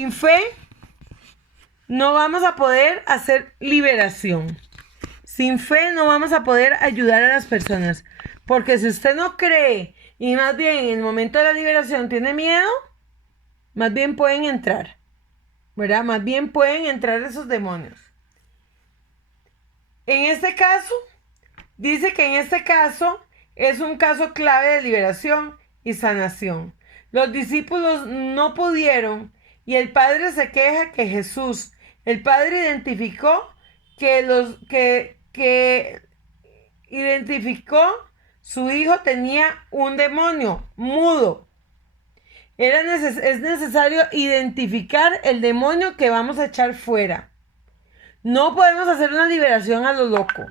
Sin fe no vamos a poder hacer liberación. Sin fe no vamos a poder ayudar a las personas. Porque si usted no cree y más bien en el momento de la liberación tiene miedo, más bien pueden entrar, ¿verdad? Más bien pueden entrar esos demonios. En este caso, dice que en este caso es un caso clave de liberación y sanación. Los discípulos no pudieron y el padre se queja que Jesús, el padre identificó que identificó su hijo tenía un demonio mudo. Es necesario identificar el demonio que vamos a echar fuera. No podemos hacer una liberación a lo loco.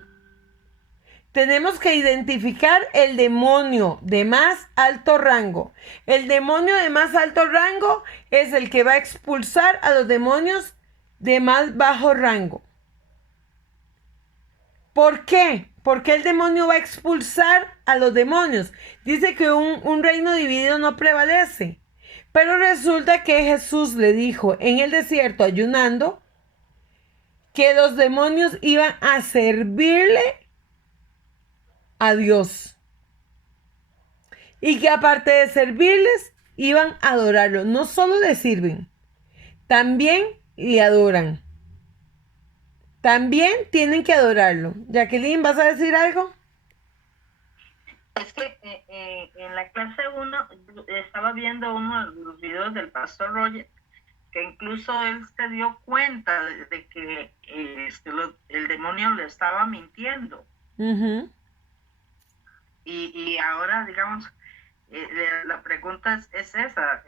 Tenemos que identificar el demonio de más alto rango. El demonio de más alto rango es el que va a expulsar a los demonios de más bajo rango. ¿Por qué? Porque el demonio va a expulsar a los demonios. Dice que un reino dividido no prevalece. Pero resulta que Jesús le dijo en el desierto, ayunando, que los demonios iban a servirle a Dios. Y que aparte de servirles, iban a adorarlo. No solo le sirven, también le adoran. También tienen que adorarlo. Jacqueline, ¿vas a decir algo? Es que en la clase 1 estaba viendo uno de los videos del pastor Roger, que incluso él se dio cuenta de que el demonio le estaba mintiendo. Uh-huh. Y ahora, digamos, la pregunta es esa.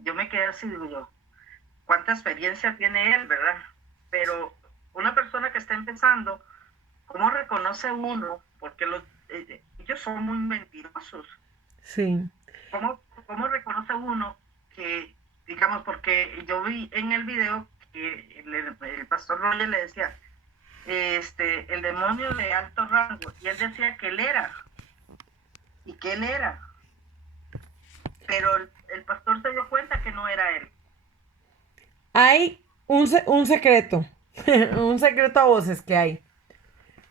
Yo me quedé así, digo yo, ¿cuánta experiencia tiene él, verdad? Pero una persona que está empezando, ¿cómo reconoce uno? Porque ellos son muy mentirosos. Sí. ¿Cómo reconoce uno que, digamos, porque yo vi en el video que el pastor Roger le decía, el demonio de alto rango, y él decía que él era, y que él era, pero el pastor se dio cuenta que no era él. Hay un secreto, un secreto a voces que hay.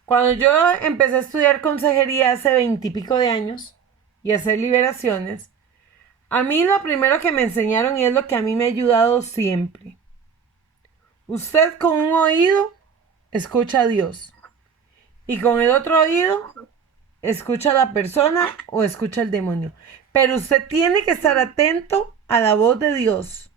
Cuando yo empecé a estudiar consejería hace 20 y pico de años y hacer liberaciones, a mí lo primero que me enseñaron y es lo que a mí me ha ayudado siempre. Usted con un oído escucha a Dios y con el otro oído escucha a la persona o escucha al demonio. Pero usted tiene que estar atento a la voz de Dios.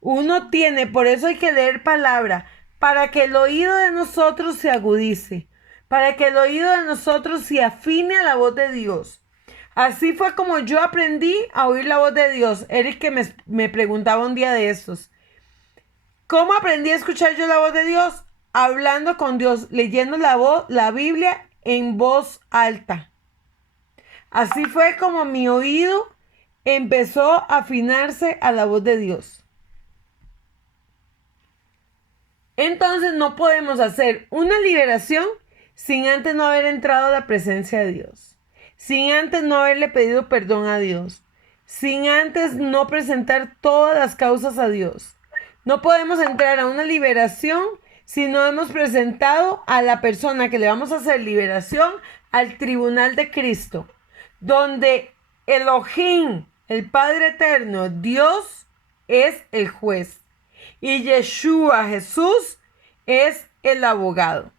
Uno tiene, por eso hay que leer palabra, para que el oído de nosotros se agudice, para que el oído de nosotros se afine a la voz de Dios. Así fue como yo aprendí a oír la voz de Dios. Eric que me preguntaba un día de estos, ¿cómo aprendí a escuchar yo la voz de Dios? Hablando con Dios, leyendo la Biblia en voz alta. Así fue como mi oído empezó a afinarse a la voz de Dios. Entonces no podemos hacer una liberación sin antes no haber entrado a la presencia de Dios, sin antes no haberle pedido perdón a Dios, sin antes no presentar todas las causas a Dios. No podemos entrar a una liberación si no hemos presentado a la persona que le vamos a hacer liberación al tribunal de Cristo, donde Elohim, el Padre Eterno, Dios, es el juez. Y Yeshua, Jesús, es el abogado.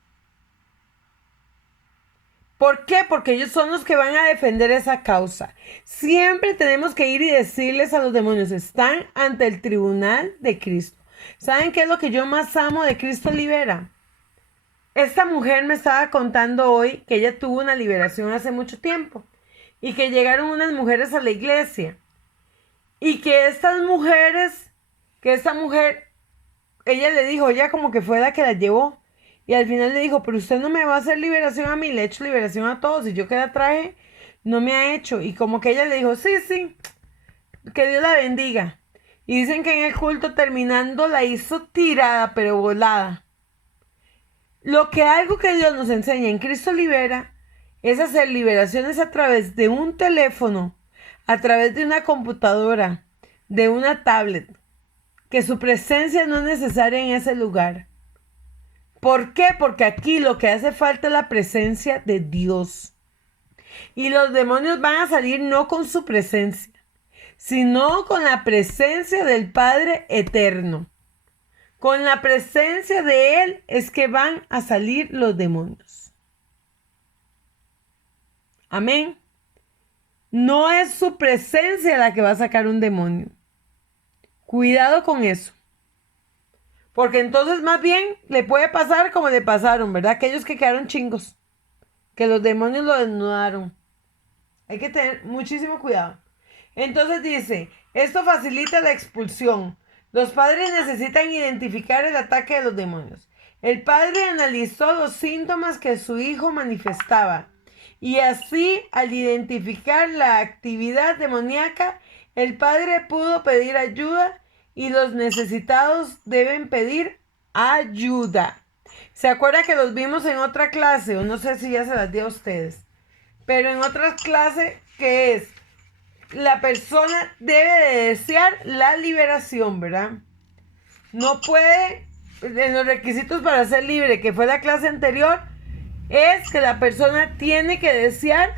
¿Por qué? Porque ellos son los que van a defender esa causa. Siempre tenemos que ir y decirles a los demonios, están ante el tribunal de Cristo. ¿Saben qué es lo que yo más amo de Cristo Libera? Esta mujer me estaba contando hoy que ella tuvo una liberación hace mucho tiempo y que llegaron unas mujeres a la iglesia y que esta mujer, ella le dijo, ella como que fue la que la llevó. Y al final le dijo, pero usted no me va a hacer liberación a mí, le he hecho liberación a todos. Y yo que la traje, no me ha hecho. Y como que ella le dijo, sí, que Dios la bendiga. Y dicen que en el culto terminando la hizo tirada, pero volada. Algo que Dios nos enseña en Cristo Libera es hacer liberaciones a través de un teléfono, a través de una computadora, de una tablet. que su presencia no es necesaria en ese lugar. ¿Por qué? Porque aquí lo que hace falta es la presencia de Dios. Y los demonios van a salir no con su presencia, sino con la presencia del Padre eterno. Con la presencia de Él es que van a salir los demonios. Amén. No es su presencia la que va a sacar un demonio. Cuidado con eso. Porque entonces más bien le puede pasar como le pasaron, ¿verdad? Aquellos que quedaron chingos. Que los demonios lo desnudaron. Hay que tener muchísimo cuidado. Entonces dice, esto facilita la expulsión. Los padres necesitan identificar el ataque de los demonios. El padre analizó los síntomas que su hijo manifestaba. Y así, al identificar la actividad demoníaca, el padre pudo pedir ayuda y los necesitados deben pedir ayuda. ¿Se acuerda que los vimos en otra clase? O no sé si ya se las di a ustedes. Pero en otra clase, que es, la persona debe de desear la liberación, ¿verdad? No puede, en los requisitos para ser libre, que fue la clase anterior, es que la persona tiene que desear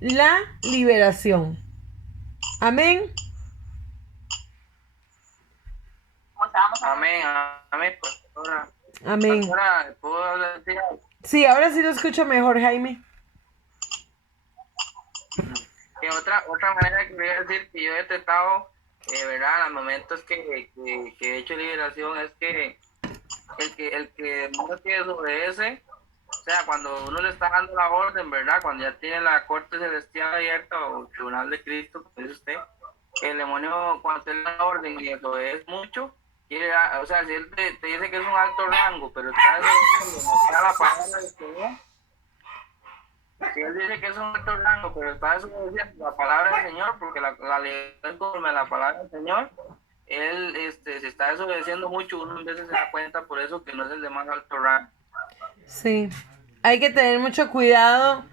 la liberación. Amén. Amén, amén, pastora. Amén. Pastora, ¿puedo hablar? Sí, ahora sí lo escucho mejor, Jaime. Y otra manera que quería decir que yo he detectado, ¿verdad? En los momentos que he hecho liberación es que el que no se desobedece, o sea, cuando uno le está dando la orden, ¿verdad? Cuando ya tiene la corte celestial abierta o el tribunal de Cristo, como dice usted, el demonio cuando te da la orden y desobedece mucho, quiere, o sea, si él te dice que es un alto rango, pero está desobedeciendo, no está la palabra de Dios. Si él dice que es un alto rango, pero está desobedeciendo la palabra del Señor, porque la ley es conforme a la palabra del Señor, él se está desobedeciendo mucho, uno a veces se da cuenta por eso que no es el de más alto rango. Sí, hay que tener mucho cuidado,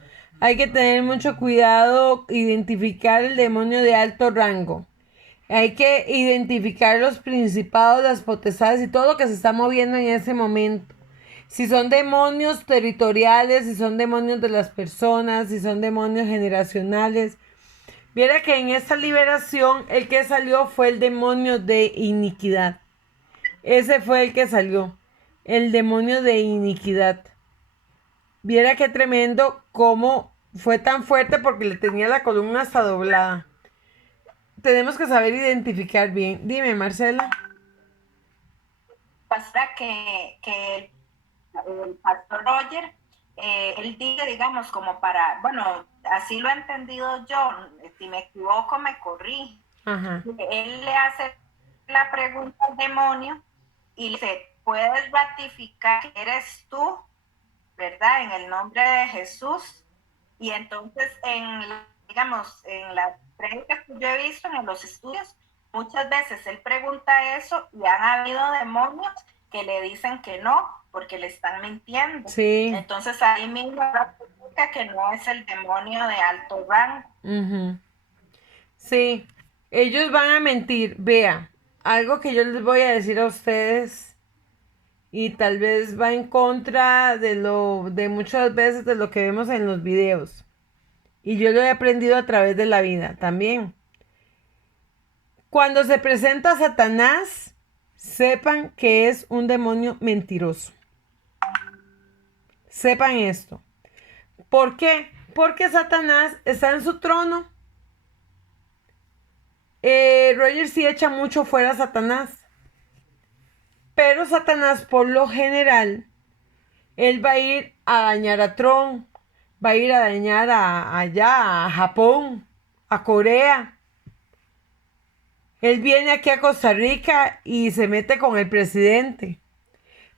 identificar el demonio de alto rango. Hay que identificar los principados, las potestades y todo lo que se está moviendo en ese momento. Si son demonios territoriales, si son demonios de las personas, si son demonios generacionales. Viera que en esta liberación el que salió fue el demonio de iniquidad. Ese fue el que salió, el demonio de iniquidad. Viera qué tremendo cómo fue tan fuerte porque le tenía la columna hasta doblada. Tenemos que saber identificar bien. Dime, Marcela. Pasa que el pastor Roger, él dice, digamos, como para, bueno, así lo he entendido yo, si me equivoco me corrí. Ajá. Él le hace la pregunta al demonio y le dice, ¿puedes ratificar que eres tú, verdad? En el nombre de Jesús. Y entonces, digamos, en las prédicas que yo he visto, en los estudios, muchas veces él pregunta eso y han habido demonios que le dicen que no, porque le están mintiendo. Sí. Entonces ahí mismo ratifica que no es el demonio de alto rango. Uh-huh. Sí, ellos van a mentir. Vea, algo que yo les voy a decir a ustedes y tal vez va en contra de muchas veces de lo que vemos en los videos. Y yo lo he aprendido a través de la vida también. Cuando se presenta Satanás, sepan que es un demonio mentiroso. Sepan esto. ¿Por qué? Porque Satanás está en su trono. Roger sí echa mucho fuera a Satanás. Pero Satanás, por lo general, él va a ir a dañar a Tron. Va a ir a dañar allá, a Japón, a Corea. Él viene aquí a Costa Rica y se mete con el presidente.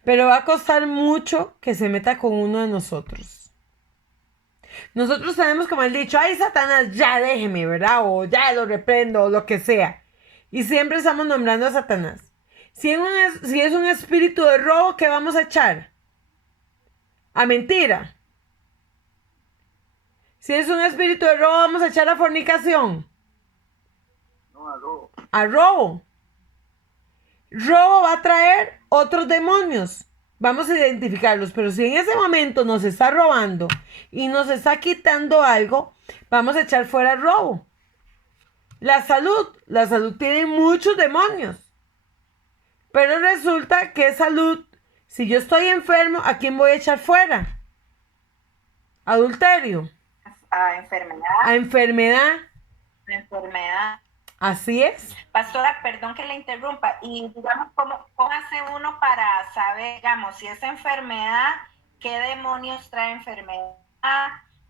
Pero va a costar mucho que se meta con uno de nosotros. Nosotros tenemos como el dicho, ay Satanás, ya déjeme, ¿verdad? O ya lo reprendo, o lo que sea. Y siempre estamos nombrando a Satanás. Si es un espíritu de robo, ¿qué vamos a echar? A mentira. Si es un espíritu de robo, vamos a echar a fornicación. No, a robo. A robo. robo va a traer otros demonios. Vamos a identificarlos, pero si en ese momento nos está robando y nos está quitando algo, vamos a echar fuera el robo. La salud tiene muchos demonios. Pero resulta que salud, si yo estoy enfermo, ¿a quién voy a echar fuera? Adulterio. A enfermedad. A enfermedad. Enfermedad. Así es. Pastora, perdón que le interrumpa. Y digamos, ¿cómo hace uno para saber, digamos, si es enfermedad, qué demonios trae enfermedad?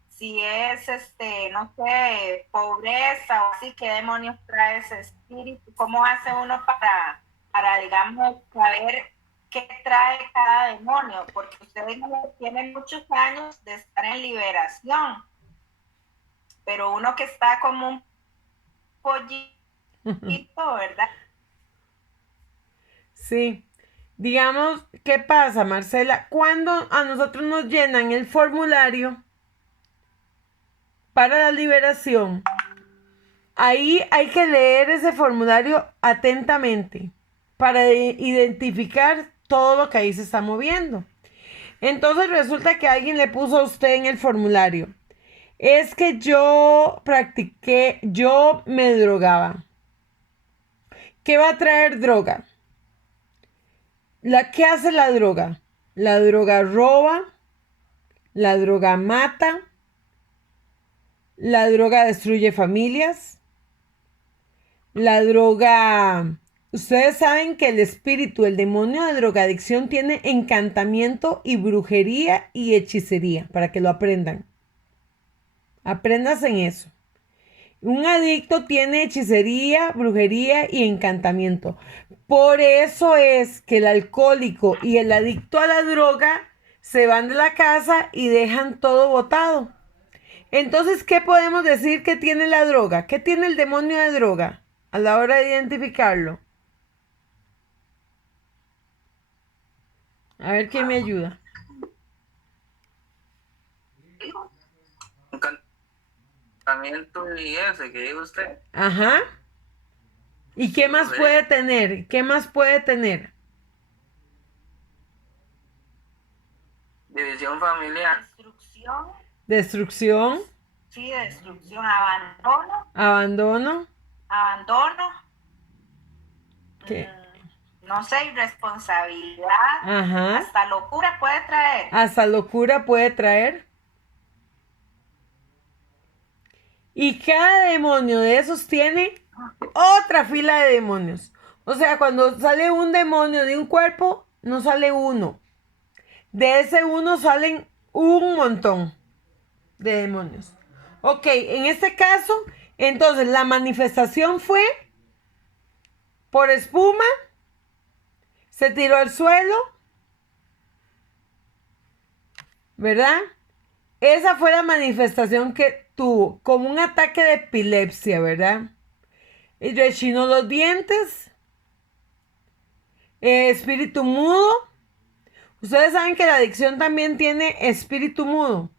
Si es, no sé, pobreza o así, qué demonios trae ese espíritu. ¿Cómo hace uno para digamos, saber qué trae cada demonio? Porque ustedes tienen muchos años de estar en liberación. Pero uno que está como un pollito, ¿verdad? Sí. Digamos, ¿qué pasa, Marcela? Cuando a nosotros nos llenan el formulario para la liberación, ahí hay que leer ese formulario atentamente para identificar todo lo que ahí se está moviendo. Entonces resulta que alguien le puso a usted en el formulario: es que yo me drogaba. ¿Qué va a traer droga? ¿Qué hace la droga? La droga roba, la droga mata, la droga destruye familias, la droga... Ustedes saben que el espíritu, el demonio de drogadicción tiene encantamiento y brujería y hechicería, para que lo aprendan. Aprendas en eso. Un adicto tiene hechicería, brujería y encantamiento. Por eso es que el alcohólico y el adicto a la droga se van de la casa y dejan todo botado. Entonces, ¿qué podemos decir que tiene la droga? ¿Qué tiene el demonio de droga a la hora de identificarlo? A ver quién me ayuda. Encantamiento y ese que dijo usted. Ajá. ¿Y qué más puede tener? ¿Qué más puede tener? División familiar. Destrucción. Destrucción. Sí, destrucción. Abandono. Abandono. Abandono. ¿Qué? No sé, irresponsabilidad. Ajá. Hasta locura puede traer. Hasta locura puede traer. Y cada demonio de esos tiene otra fila de demonios. O sea, cuando sale un demonio de un cuerpo, no sale uno. De ese uno salen un montón de demonios. Ok, en este caso, entonces la manifestación fue por espuma, se tiró al suelo, ¿verdad? Esa fue la manifestación que tuvo, como un ataque de epilepsia, ¿verdad? Y rechinó los dientes, espíritu mudo. Ustedes saben que la adicción también tiene espíritu mudo,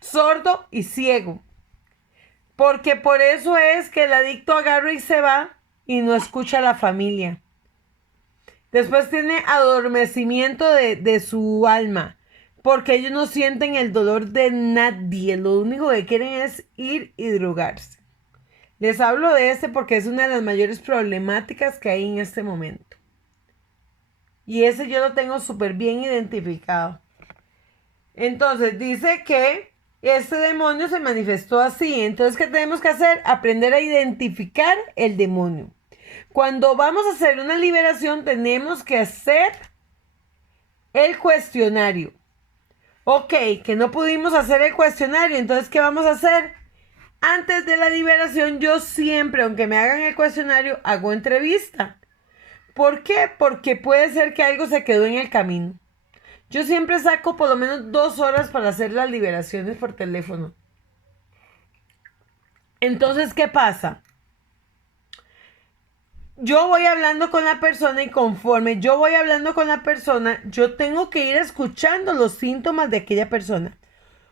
sordo y ciego. Porque por eso es que el adicto agarra y se va y no escucha a la familia. Después tiene adormecimiento de su alma, porque ellos no sienten el dolor de nadie. Lo único que quieren es ir y drogarse. Les hablo de este porque es una de las mayores problemáticas que hay en este momento. Y ese yo lo tengo súper bien identificado. Entonces dice que este demonio se manifestó así. Entonces, ¿qué tenemos que hacer? Aprender a identificar el demonio. Cuando vamos a hacer una liberación, tenemos que hacer el cuestionario. Ok, que no pudimos hacer el cuestionario. Entonces, ¿qué vamos a hacer? Antes de la liberación, yo siempre, aunque me hagan el cuestionario, hago entrevista. ¿Por qué? Porque puede ser que algo se quedó en el camino. Yo siempre saco por lo menos 2 horas para hacer las liberaciones por teléfono. Entonces, ¿qué pasa? Yo voy hablando con la persona y conforme yo voy hablando con la persona, yo tengo que ir escuchando los síntomas de aquella persona.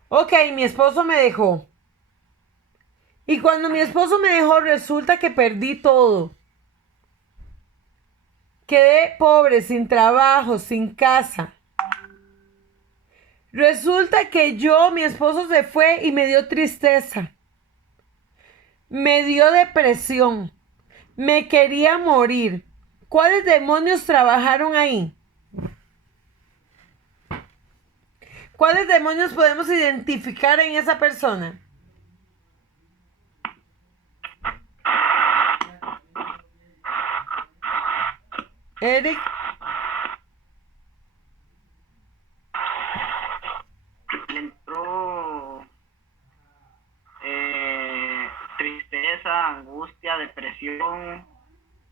Ok, mi esposo me dejó. Y cuando mi esposo me dejó, resulta que perdí todo. Quedé pobre, sin trabajo, sin casa. Resulta que mi esposo se fue y me dio tristeza. Me dio depresión. Me quería morir. ¿Cuáles demonios trabajaron ahí? ¿Cuáles demonios podemos identificar en esa persona? Eric. Le entró tristeza, angustia, depresión,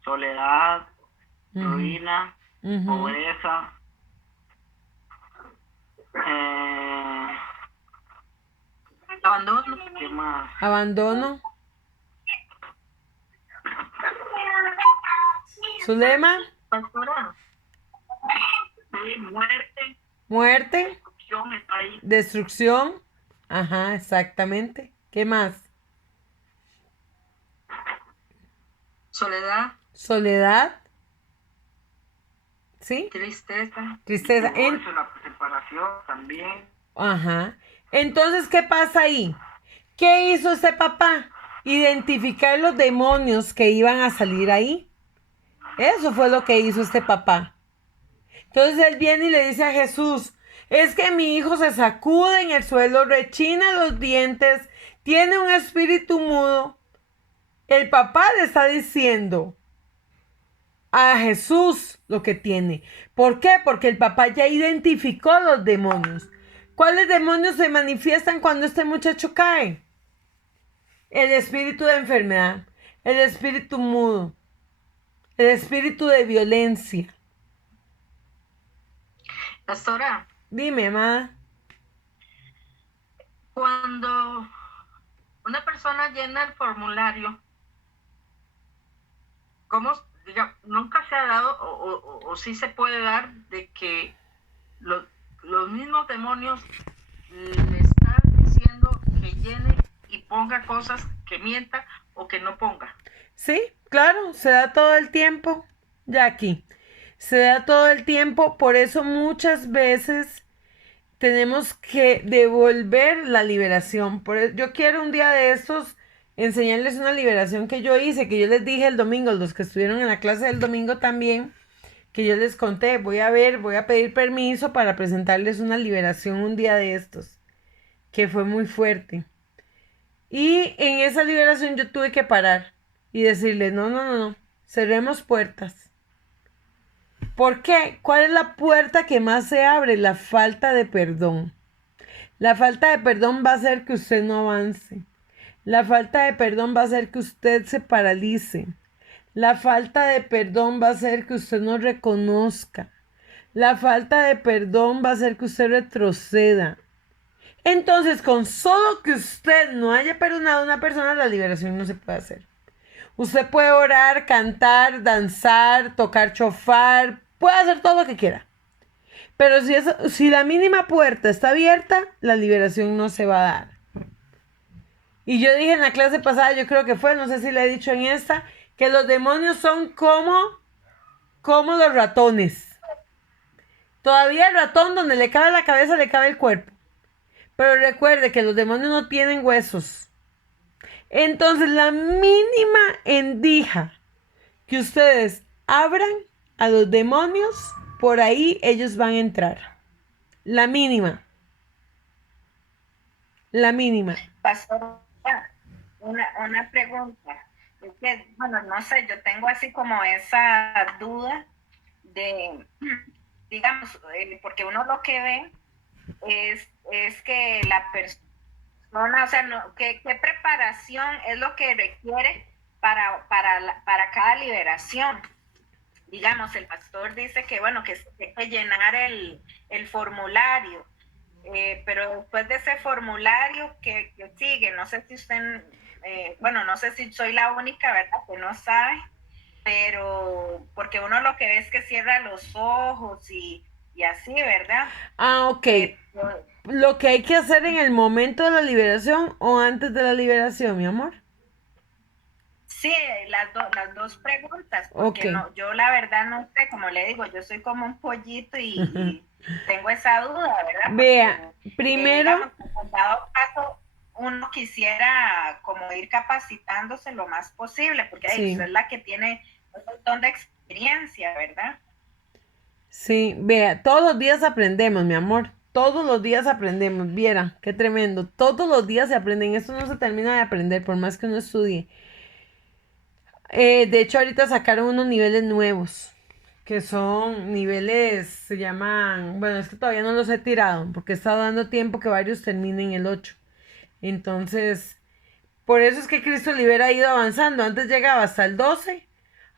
soledad, ruina, pobreza. Abandono. ¿Qué más? Abandono. Zulema. Pastora. Sí, muerte. Muerte. Está ahí. Destrucción. Ajá, exactamente. ¿Qué más? Soledad. Soledad. ¿Sí? Tristeza. Tristeza. Divorcio, la separación también. Ajá. Entonces, ¿qué pasa ahí? ¿Qué hizo ese papá? Identificar los demonios que iban a salir ahí. Eso fue lo que hizo este papá. Entonces él viene y le dice a Jesús, es que mi hijo se sacude en el suelo, rechina los dientes, tiene un espíritu mudo. El papá le está diciendo a Jesús lo que tiene. ¿Por qué? Porque el papá ya identificó los demonios. ¿Cuáles demonios se manifiestan cuando este muchacho cae? El espíritu de enfermedad, el espíritu mudo, el espíritu de violencia. Pastora, Dime, ma. cuando una persona llena el formulario, ¿cómo, nunca se ha dado o sí se puede dar de que los mismos demonios le están diciendo que llene y ponga cosas, que mienta o que no ponga? Sí, claro, se da todo el tiempo, Jackie. Se da todo el tiempo, por eso muchas veces tenemos que devolver la liberación. Yo quiero un día de estos enseñarles una liberación que yo hice, que yo les dije el domingo, los que estuvieron en la clase del domingo también, que yo les conté, voy a pedir permiso para presentarles una liberación un día de estos, que fue muy fuerte. Y en esa liberación yo tuve que parar y decirle, no, cerremos puertas. ¿Por qué? ¿Cuál es la puerta que más se abre? La falta de perdón. La falta de perdón va a hacer que usted no avance. La falta de perdón va a hacer que usted se paralice. La falta de perdón va a hacer que usted no reconozca. La falta de perdón va a hacer que usted retroceda. Entonces, con solo que usted no haya perdonado a una persona, la liberación no se puede hacer. Usted puede orar, cantar, danzar, tocar chofar, puede hacer todo lo que quiera. Pero si la mínima puerta está abierta, la liberación no se va a dar. Y yo dije en la clase pasada, yo creo que fue, no sé si le he dicho en esta, que los demonios son como los ratones. Todavía el ratón donde le cabe la cabeza le cabe el cuerpo. Pero recuerde que los demonios no tienen huesos. Entonces la mínima endija que ustedes abran a los demonios, por ahí ellos van a entrar. La mínima. La mínima. Pastor, una pregunta. Es que, bueno, no sé, yo tengo así como esa duda de, digamos, porque uno lo que ve es que la persona, o sea, no, ¿qué preparación es lo que requiere para cada liberación? Digamos, el pastor dice que, bueno, que hay que llenar el formulario, pero después de ese formulario que sigue, no sé si usted, bueno, no sé si soy la única, ¿verdad?, que no sabe, pero porque uno lo que ve es que cierra los ojos y así, ¿verdad? Ah, ok. Lo que hay que hacer en el momento de la liberación o antes de la liberación, mi amor. Sí, las dos preguntas, porque Ok. no, yo la verdad no sé, como le digo, yo soy como un pollito y tengo esa duda, ¿verdad? Vea, Porque, primero, digamos, en dado caso, uno quisiera como ir capacitándose lo más posible, porque ahí usted sí, es la que tiene un montón de experiencia, ¿verdad? sí, vea, todos los días aprendemos, mi amor. Todos los días aprendemos, viera, qué tremendo. Todos los días se aprenden, esto no se termina de aprender por más que uno estudie. De hecho, ahorita sacaron unos niveles nuevos, que son niveles, se llaman, bueno, es que todavía no los he tirado, porque he estado dando tiempo que varios terminen el 8. Entonces, por eso es que Cristo Libera ha ido avanzando. Antes llegaba hasta el 12,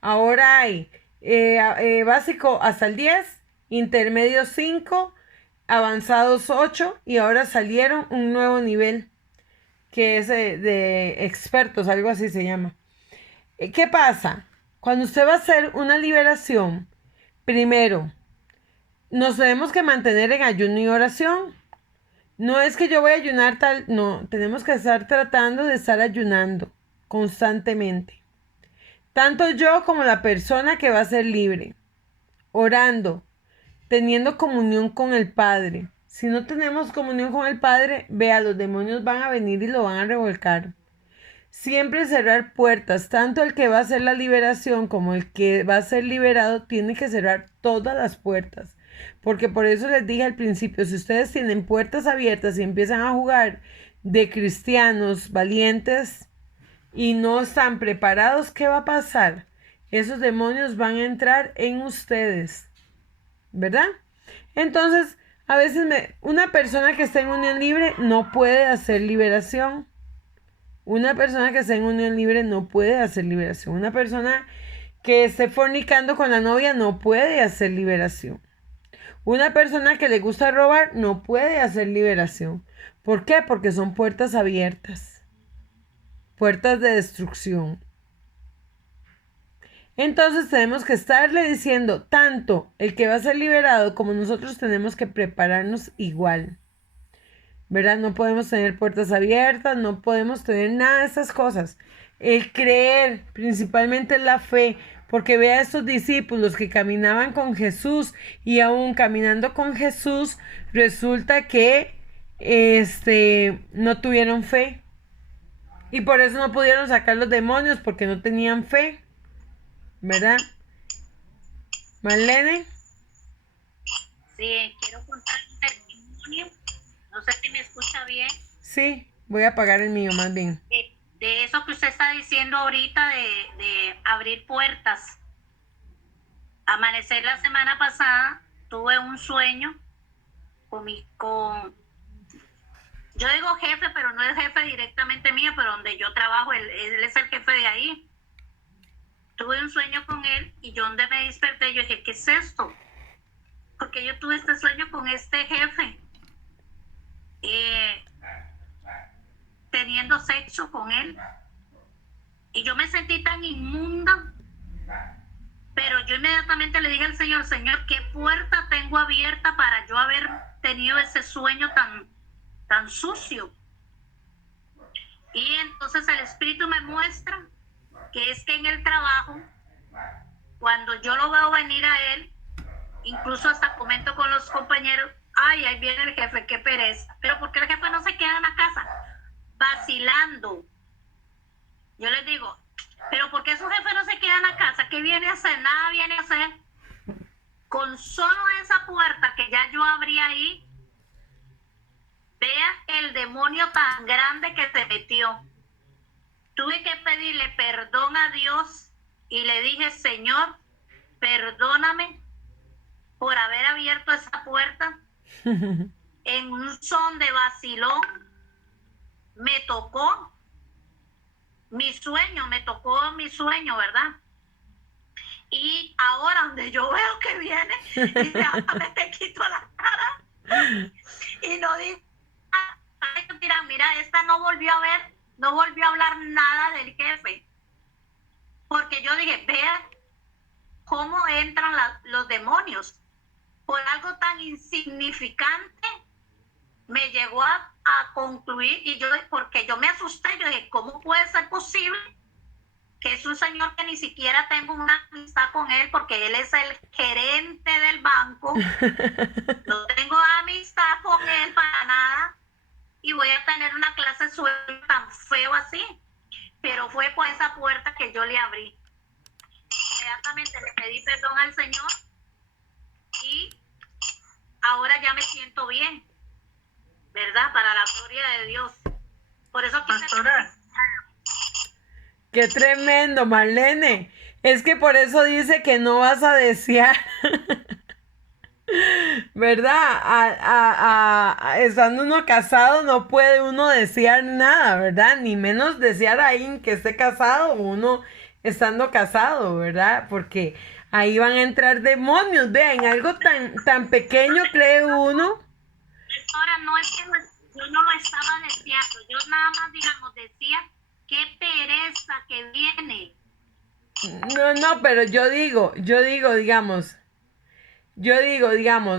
ahora hay básico hasta el 10, intermedio 5, avanzados 8 y ahora salieron un nuevo nivel que es de expertos, algo así se llama. ¿Qué pasa? Cuando usted va a hacer una liberación, primero, nos tenemos que mantener en ayuno y oración. No es que yo voy a ayunar tal, no, tenemos que estar tratando de estar ayunando constantemente. Tanto yo como la persona que va a ser libre, orando, teniendo comunión con el Padre. Si no tenemos comunión con el Padre, vea, los demonios van a venir y lo van a revolcar. Siempre cerrar puertas, tanto el que va a hacer la liberación como el que va a ser liberado, tiene que cerrar todas las puertas. Porque por eso les dije al principio, si ustedes tienen puertas abiertas y empiezan a jugar de cristianos valientes y no están preparados, ¿qué va a pasar? Esos demonios van a entrar en ustedes, ¿verdad? Entonces, a veces una persona que está en unión libre no puede hacer liberación. Una persona que está en unión libre no puede hacer liberación. Una persona que esté fornicando con la novia no puede hacer liberación. Una persona que le gusta robar no puede hacer liberación. ¿Por qué? Porque son puertas abiertas. Puertas de destrucción. Entonces tenemos que estarle diciendo, tanto el que va a ser liberado como nosotros tenemos que prepararnos igual. ¿Verdad? No podemos tener puertas abiertas, no podemos tener nada de esas cosas. El creer, principalmente la fe, porque vea a estos discípulos que caminaban con Jesús y aún caminando con Jesús, resulta que no tuvieron fe. Y por eso no pudieron sacar los demonios, porque no tenían fe. ¿Verdad? Marlene. Sí, quiero contar un testimonio, no sé si me escucha bien, Sí, voy a apagar el mío más bien. de eso que usted está diciendo ahorita de abrir puertas. Amanecer la semana pasada, tuve un sueño con yo digo jefe, pero no es jefe directamente mío, pero donde yo trabajo, él es el jefe de ahí. Tuve un sueño con él y yo donde me desperté, yo dije, ¿qué es esto? Porque yo tuve este sueño con este jefe, teniendo sexo con él. Y yo me sentí tan inmunda, pero yo inmediatamente le dije al Señor, Señor, ¿qué puerta tengo abierta para yo haber tenido ese sueño tan sucio? Y entonces el Espíritu me muestra que es que en el trabajo, cuando yo lo veo venir a él, incluso hasta comento con los compañeros, ay, ahí viene el jefe, qué pereza. Pero ¿por qué el jefe no se queda en la casa? Vacilando. Yo les digo, pero ¿por qué su jefe no se queda en la casa? ¿Qué viene a hacer? Nada viene a hacer. Con solo esa puerta que ya yo abrí ahí, vea el demonio tan grande que se metió. Tuve que pedirle perdón a Dios y le dije, Señor, perdóname por haber abierto esa puerta. En un son de vacilón me tocó mi sueño, ¿verdad? Y ahora donde yo veo que viene, y te quito la cara y no digo, mira, esta no volvió a hablar nada del jefe, porque yo dije, vea cómo entran los demonios, por algo tan insignificante me llegó a concluir, y yo, porque yo me asusté, yo dije, ¿cómo puede ser posible que es un señor que ni siquiera tengo una amistad con él porque él es el gerente del banco. No tengo amistad con él para nada y voy a tener una clase de sueño tan feo así. Pero fue por esa puerta que yo le abrí. Inmediatamente le pedí perdón al Señor y ahora ya me siento bien, ¿verdad? Para la gloria de Dios. Por eso quise... Pastora, Qué tremendo, Marlene. Es que por eso dice que no vas a desear, ¿verdad? Estando uno casado no puede uno desear nada, ¿verdad? Ni menos desear a alguien que esté casado o uno estando casado, ¿verdad? Porque ahí van a entrar demonios, vean, algo tan pequeño cree uno. Ahora no es que yo no lo estaba deseando, yo nada más, digamos, decía, qué pereza que viene. No, pero yo digo, digamos,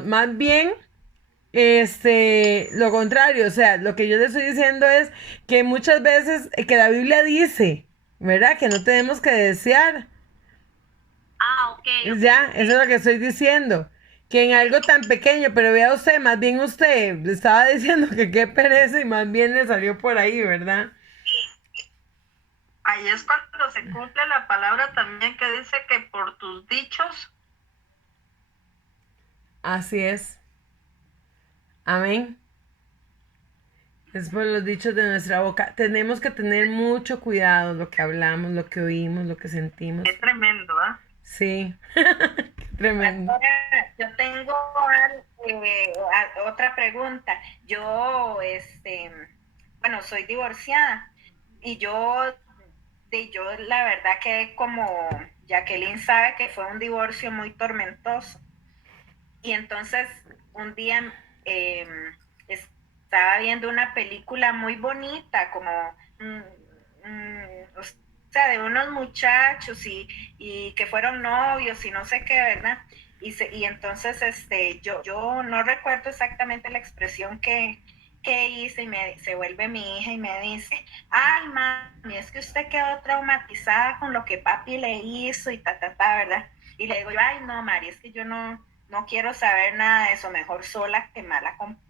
más bien, lo contrario, o sea, lo que yo le estoy diciendo es que muchas veces, que la Biblia dice, ¿verdad? Que no tenemos que desear. Ok. Ya, eso es lo que estoy diciendo. Que en algo tan pequeño, pero vea usted, más bien usted le estaba diciendo que qué pereza y más bien le salió por ahí, ¿verdad? ahí es cuando se cumple la palabra también que dice que por tus dichos. Así es. Amén. Es por los dichos de nuestra boca. Tenemos que tener mucho cuidado lo que hablamos, lo que oímos, lo que sentimos. Es tremendo, ¿ah? Sí. Qué tremendo. Ahora, yo tengo otra pregunta. Yo, bueno, soy divorciada y yo la verdad que como Jacqueline sabe que fue un divorcio muy tormentoso. Y entonces un día estaba viendo una película muy bonita, como, o sea, de unos muchachos y que fueron novios y no sé qué, ¿verdad? Y entonces yo no recuerdo exactamente la expresión que hice y se vuelve mi hija y me dice, ay, mami, es que usted quedó traumatizada con lo que papi le hizo y ¿verdad? Y le digo, ay, no, Mari, es que yo no quiero saber nada de eso, mejor sola que mal acompañada.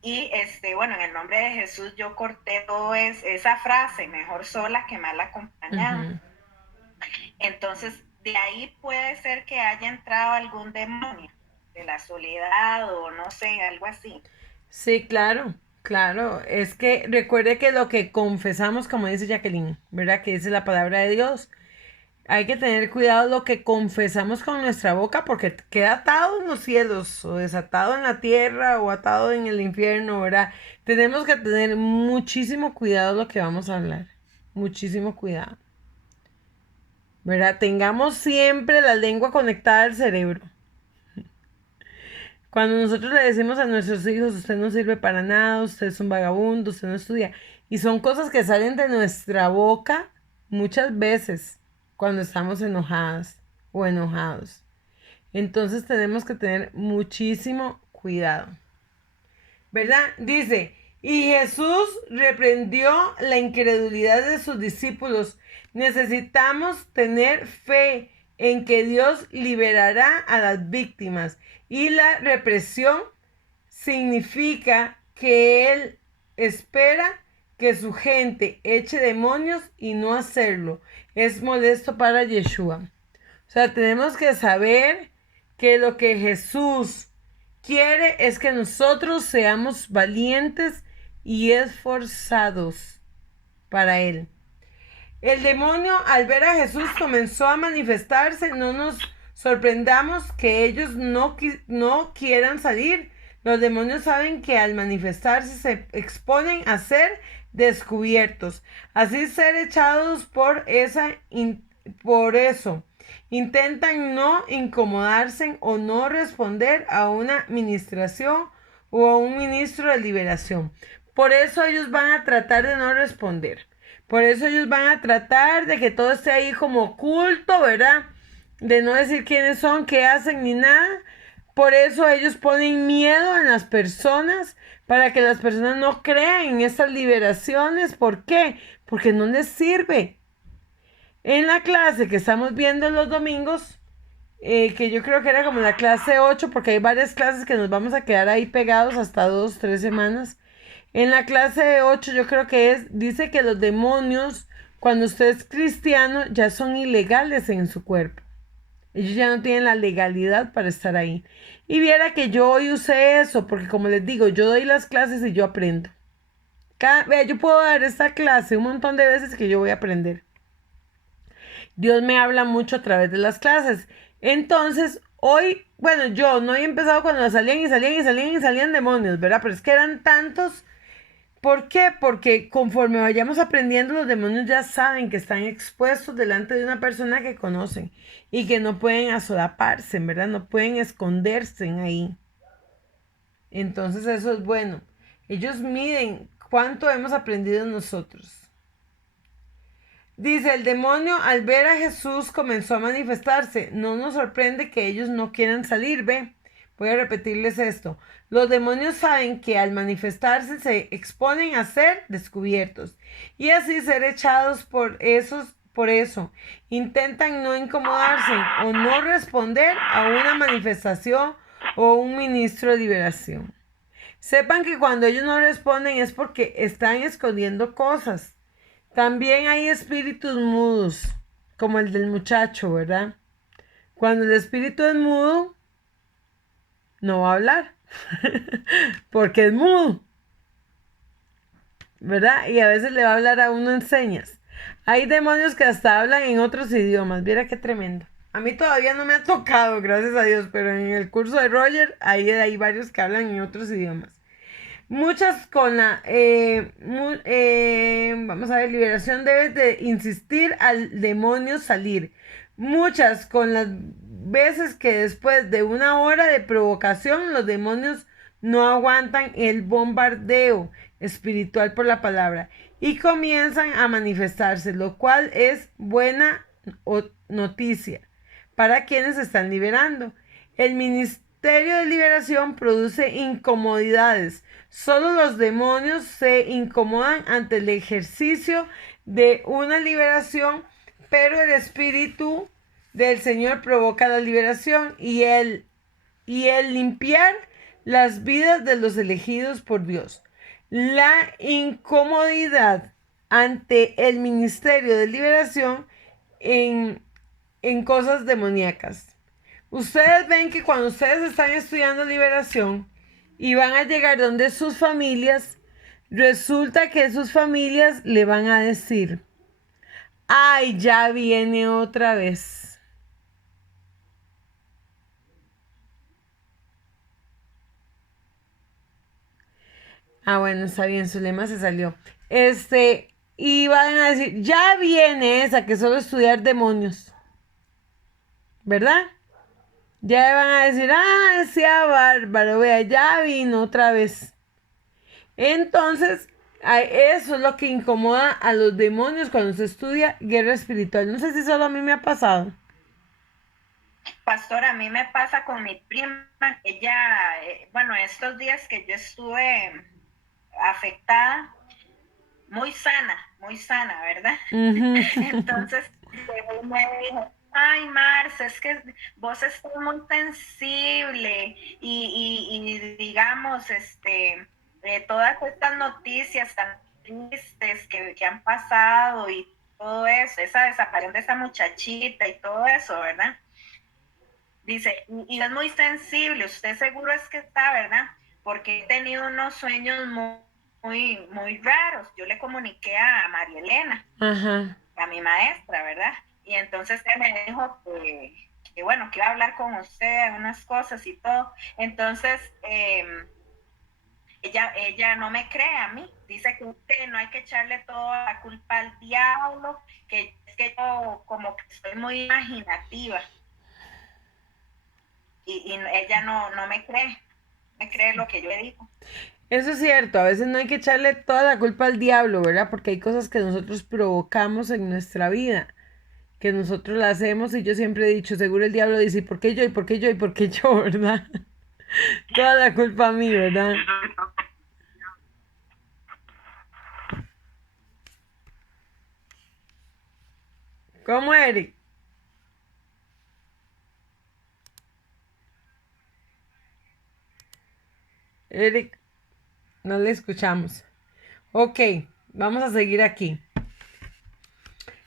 Y bueno, en el nombre de Jesús yo corté toda esa frase, mejor sola que mal acompañada. Uh-huh. Entonces, de ahí puede ser que haya entrado algún demonio de la soledad o no sé, algo así. Sí, claro. Es que recuerde que lo que confesamos, como dice Jacqueline, ¿verdad? Que dice la palabra de Dios. Hay que tener cuidado lo que confesamos con nuestra boca porque queda atado en los cielos o desatado en la tierra o atado en el infierno, ¿verdad? Tenemos que tener muchísimo cuidado lo que vamos a hablar. Muchísimo cuidado. ¿Verdad? Tengamos siempre la lengua conectada al cerebro. Cuando nosotros le decimos a nuestros hijos, usted no sirve para nada, usted es un vagabundo, usted no estudia. Y son cosas que salen de nuestra boca muchas veces cuando estamos enojadas o enojados. Entonces tenemos que tener muchísimo cuidado. ¿Verdad? Dice, y Jesús reprendió la incredulidad de sus discípulos. Necesitamos tener fe en que Dios liberará a las víctimas. Y la represión significa que Él espera que su gente eche demonios y no hacerlo. Es molesto para Yeshua. O sea, tenemos que saber que lo que Jesús quiere es que nosotros seamos valientes y esforzados para Él. El demonio, al ver a Jesús, comenzó a manifestarse. No nos sorprendamos que ellos no quieran salir. Los demonios saben que al manifestarse se exponen a ser descubiertos, así ser echados por eso. Intentan no incomodarse o no responder a una ministración o a un ministro de liberación. Por eso ellos van a tratar de no responder. Por eso ellos van a tratar de que todo esté ahí como oculto, ¿verdad? De no decir quiénes son, qué hacen ni nada. Por eso ellos ponen miedo en las personas para que las personas no crean en estas liberaciones. ¿Por qué? Porque no les sirve. En la clase que estamos viendo los domingos, que yo creo que era como la clase 8, porque hay varias clases que nos vamos a quedar ahí pegados hasta 2, 3 semanas. En la clase 8 yo creo que dice que los demonios, cuando usted es cristiano, ya son ilegales en su cuerpo. Ellos ya no tienen la legalidad para estar ahí. Y viera que yo hoy usé eso, porque como les digo, yo doy las clases y yo aprendo. Vea, yo puedo dar esta clase un montón de veces que yo voy a aprender. Dios me habla mucho a través de las clases. Entonces, hoy, bueno, yo no he empezado cuando salían demonios, ¿verdad? Pero es que eran tantos. ¿Por qué? Porque conforme vayamos aprendiendo, los demonios ya saben que están expuestos delante de una persona que conocen y que no pueden asolaparse, ¿verdad? No pueden esconderse ahí. Entonces eso es bueno. Ellos miden cuánto hemos aprendido nosotros. Dice, el demonio al ver a Jesús comenzó a manifestarse. No nos sorprende que ellos no quieran salir, ¿ve? Voy a repetirles esto. Los demonios saben que al manifestarse se exponen a ser descubiertos y así ser echados por eso. Intentan no incomodarse o no responder a una manifestación o un ministro de liberación. Sepan que cuando ellos no responden es porque están escondiendo cosas. También hay espíritus mudos, como el del muchacho, ¿verdad? Cuando el espíritu es mudo, no va a hablar, porque es mudo, ¿verdad? Y a veces le va a hablar a uno en señas. Hay demonios que hasta hablan en otros idiomas, viera qué tremendo. A mí todavía no me ha tocado, gracias a Dios, pero en el curso de Roger hay varios que hablan en otros idiomas. Muchas con la, vamos a ver, liberación debe de insistir al demonio salir. Muchas con las veces que después de una hora de provocación los demonios no aguantan el bombardeo espiritual por la palabra y comienzan a manifestarse, lo cual es buena noticia para quienes están liberando. El ministerio de liberación produce incomodidades. Solo los demonios se incomodan ante el ejercicio de una liberación, pero el Espíritu del Señor provoca la liberación y el limpiar las vidas de los elegidos por Dios. La incomodidad ante el ministerio de liberación en cosas demoníacas. Ustedes ven que cuando ustedes están estudiando liberación y van a llegar donde sus familias, resulta que sus familias le van a decir, ay, ya viene otra vez. Ah, bueno, está bien, su lema se salió. Y van a decir, ya viene esa que solo estudiar demonios. ¿Verdad? Ya van a decir, ah, sea bárbaro, vea, ya vino otra vez. Entonces, eso es lo que incomoda a los demonios cuando se estudia guerra espiritual. No sé si solo a mí me ha pasado. Pastor, a mí me pasa con mi prima. Ella, bueno, estos días que yo estuve afectada, muy sana, ¿verdad? Entonces, me dijo, ay, Marce, es que vos estás muy sensible y digamos, todas estas noticias tan tristes que han pasado y todo eso, esa desaparición de esa muchachita y todo eso, ¿verdad? Dice, y es muy sensible, usted seguro es que está, ¿verdad? Porque he tenido unos sueños muy raros. Yo le comuniqué a María Elena, a mi maestra, ¿verdad? Y entonces él me dijo que bueno, que iba a hablar con usted unas cosas y todo. Entonces, ella no me cree a mí. Dice que no hay que echarle toda la culpa al diablo, que es que yo como que soy muy imaginativa. Y ella no me cree lo que yo le digo. Eso es cierto, a veces no hay que echarle toda la culpa al diablo, ¿verdad? Porque hay cosas que nosotros provocamos en nuestra vida, que nosotros las hacemos y yo siempre he dicho, seguro el diablo dice, ¿y por qué yo? ¿Y por qué yo? ¿Y por qué yo? ¿Verdad? Toda la culpa a mí, ¿verdad? ¿Cómo, Eric? Eric, no le escuchamos. Ok, vamos a seguir aquí.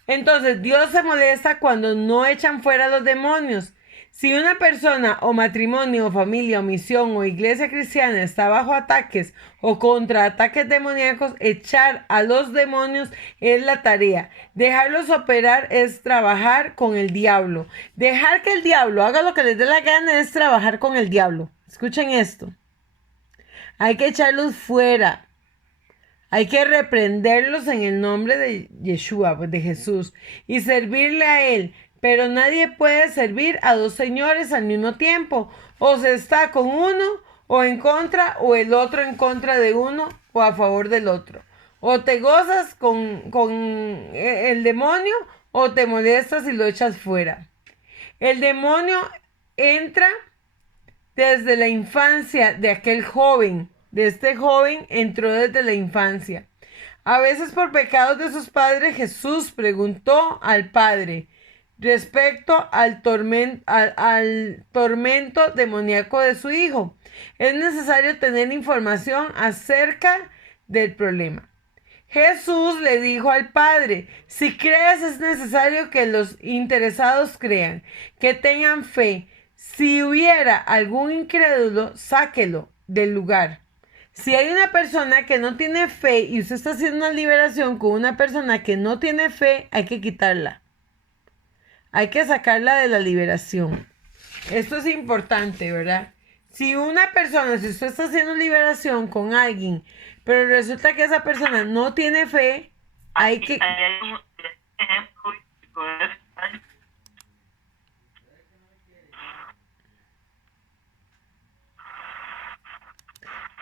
Entonces, Dios se molesta cuando no echan fuera a los demonios. Si una persona o matrimonio o familia o misión o iglesia cristiana está bajo ataques o contraataques demoníacos, echar a los demonios es la tarea. Dejarlos operar es trabajar con el diablo. Dejar que el diablo haga lo que les dé la gana es trabajar con el diablo. Escuchen esto. Hay que echarlos fuera. Hay que reprenderlos en el nombre de Yeshua, pues de Jesús, y servirle a Él. Pero nadie puede servir a dos señores al mismo tiempo. O se está con uno o en contra, o el otro en contra de uno o a favor del otro. O te gozas con el demonio o te molestas y lo echas fuera. El demonio entra desde la infancia de aquel joven. De este joven entró desde la infancia. A veces por pecados de sus padres, Jesús preguntó al Padre respecto al tormento demoníaco de su hijo. Es necesario tener información acerca del problema. Jesús le dijo al Padre, si crees es necesario que los interesados crean, que tengan fe. Si hubiera algún incrédulo, sáquelo del lugar. Si hay una persona que no tiene fe y usted está haciendo una liberación con una persona que no tiene fe, hay que quitarla. Hay que sacarla de la liberación. Esto es importante, ¿verdad? Si usted está haciendo liberación con alguien, pero resulta que esa persona no tiene fe, hay que... Hay un ejemplo de eso.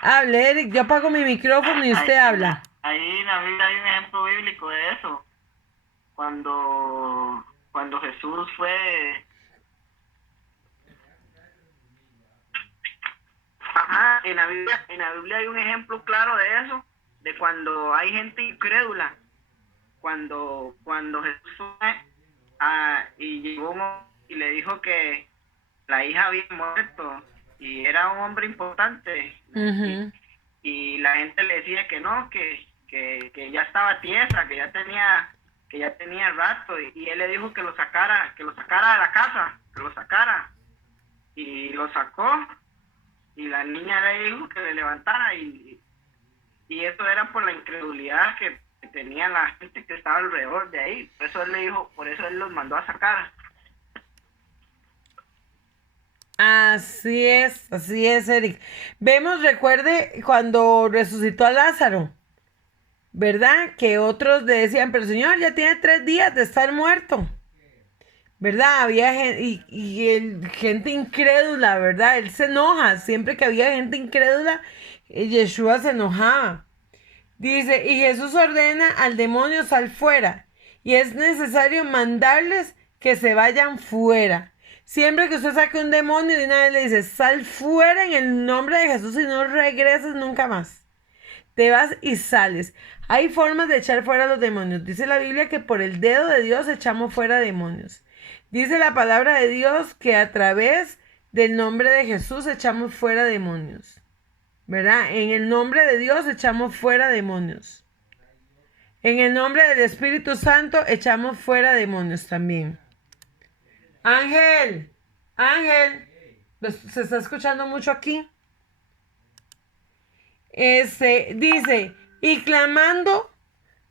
Hable, Eric, yo apago mi micrófono y usted habla. Ahí en la Biblia hay un ejemplo bíblico de eso. Cuando Jesús fue... Ajá, en la Biblia hay un ejemplo claro de eso, de cuando hay gente incrédula. Cuando Jesús fue y llegó y le dijo que la hija había muerto y era un hombre importante. Uh-huh. Y la gente le decía que no, que ya estaba tiesa, que ya tenía rato, y él le dijo que lo sacara de la casa, que lo sacara, y lo sacó, y la niña le dijo que le levantara, y eso era por la incredulidad que tenía la gente que estaba alrededor de ahí. Por eso él los mandó a sacar. Así es, Eric. Recuerde cuando resucitó a Lázaro, ¿verdad? Que otros le decían, pero Señor, ya tiene 3 días de estar muerto, ¿verdad? Había gente incrédula, ¿verdad? Él se enoja, siempre que había gente incrédula, Yeshua se enojaba. Dice, y Jesús ordena al demonio, sal fuera, y es necesario mandarles que se vayan fuera. Siempre que usted saque un demonio, de una vez le dice, sal fuera en el nombre de Jesús y no regreses nunca más. Te vas y sales. Hay formas de echar fuera a los demonios. Dice la Biblia que por el dedo de Dios echamos fuera demonios. Dice la palabra de Dios que a través del nombre de Jesús echamos fuera demonios. ¿Verdad? En el nombre de Dios echamos fuera demonios. En el nombre del Espíritu Santo echamos fuera demonios también. Ángel, ¿se está escuchando mucho aquí? Dice, y clamando,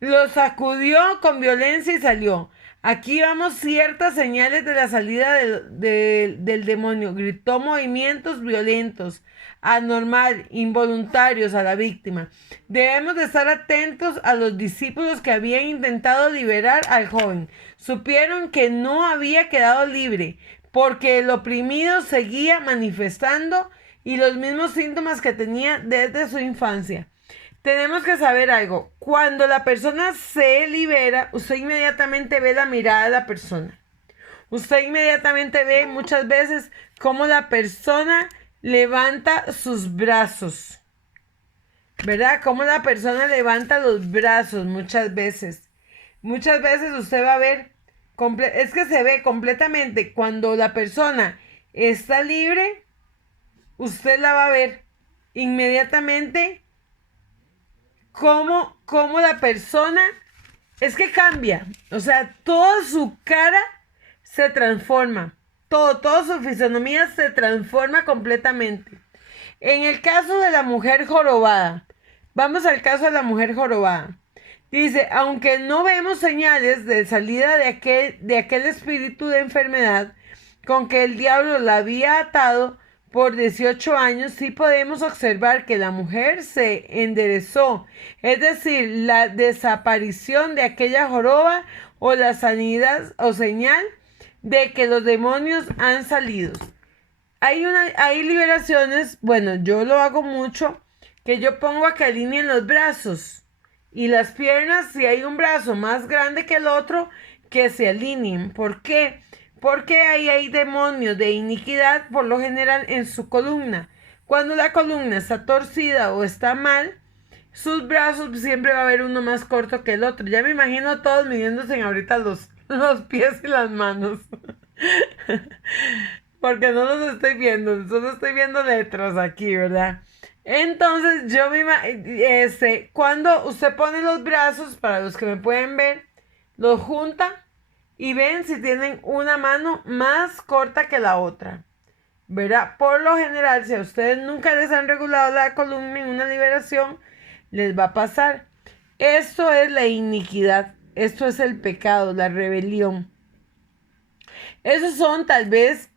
lo sacudió con violencia y salió. Aquí vamos ciertas señales de la salida del demonio. Gritó movimientos violentos, anormal, involuntarios a la víctima. Debemos de estar atentos a los discípulos que habían intentado liberar al joven. Supieron que no había quedado libre, porque el oprimido seguía manifestando y los mismos síntomas que tenía desde su infancia. Tenemos que saber algo. Cuando la persona se libera, usted inmediatamente ve la mirada de la persona. Usted inmediatamente ve muchas veces cómo la persona levanta sus brazos. ¿Verdad? Cómo la persona levanta los brazos muchas veces. Muchas veces usted va a ver Es que se ve completamente cuando la persona está libre, usted la va a ver inmediatamente cómo la persona es que cambia. O sea, toda su cara se transforma. Toda su fisonomía se transforma completamente. En el caso de la mujer jorobada, vamos al caso de la mujer jorobada. Dice, aunque no vemos señales de salida de aquel espíritu de enfermedad con que el diablo la había atado por 18 años, sí podemos observar que la mujer se enderezó, es decir, la desaparición de aquella joroba o la sanidad o señal de que los demonios han salido. Hay liberaciones, bueno, yo lo hago mucho, que yo pongo a que alineen los brazos y las piernas, si hay un brazo más grande que el otro, que se alineen. ¿Por qué? Porque ahí hay demonios de iniquidad por lo general en su columna. Cuando la columna está torcida o está mal, sus brazos siempre va a haber uno más corto que el otro. Ya me imagino a todos midiéndose ahorita los pies y las manos. Porque no los estoy viendo, solo estoy viendo letras aquí, ¿verdad? Entonces yo me cuando usted pone los brazos, para los que me pueden ver, los junta y ven si tienen una mano más corta que la otra, ¿verdad? Por lo general, si a ustedes nunca les han regulado la columna en una liberación, les va a pasar. Esto es la iniquidad, esto es el pecado, la rebelión. Esos son tal vez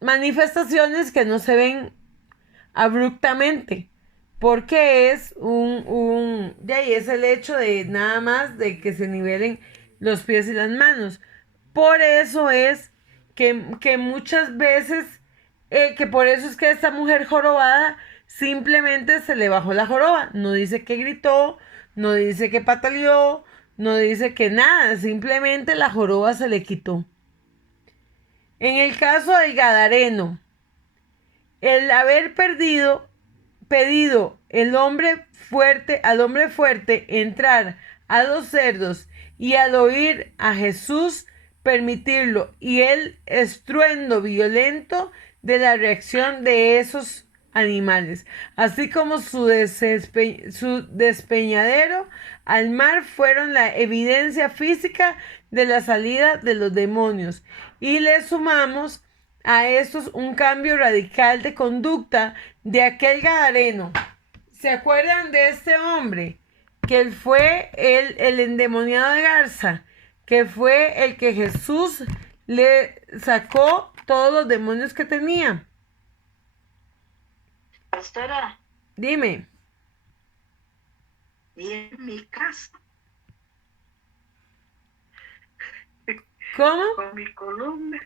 manifestaciones que no se ven abruptamente, porque es de ahí es el hecho de nada más de que se nivelen los pies y las manos. Por eso es que muchas veces, que por eso es que esta mujer jorobada simplemente se le bajó la joroba. No dice que gritó, no dice que pataleó, no dice que nada, simplemente la joroba se le quitó. En el caso del gadareno, el haber pedido al hombre fuerte entrar a los cerdos y al oír a Jesús permitirlo, y el estruendo violento de la reacción de esos animales, así como su despeñadero al mar, fueron la evidencia física de la salida de los demonios. Y le sumamos a estos un cambio radical de conducta de aquel gadareno. ¿Se acuerdan de este hombre? Que él fue el endemoniado de Garza, que fue el que Jesús le sacó todos los demonios que tenía. Pastora, Dime. y en mi casa, ¿Cómo? con mi columna.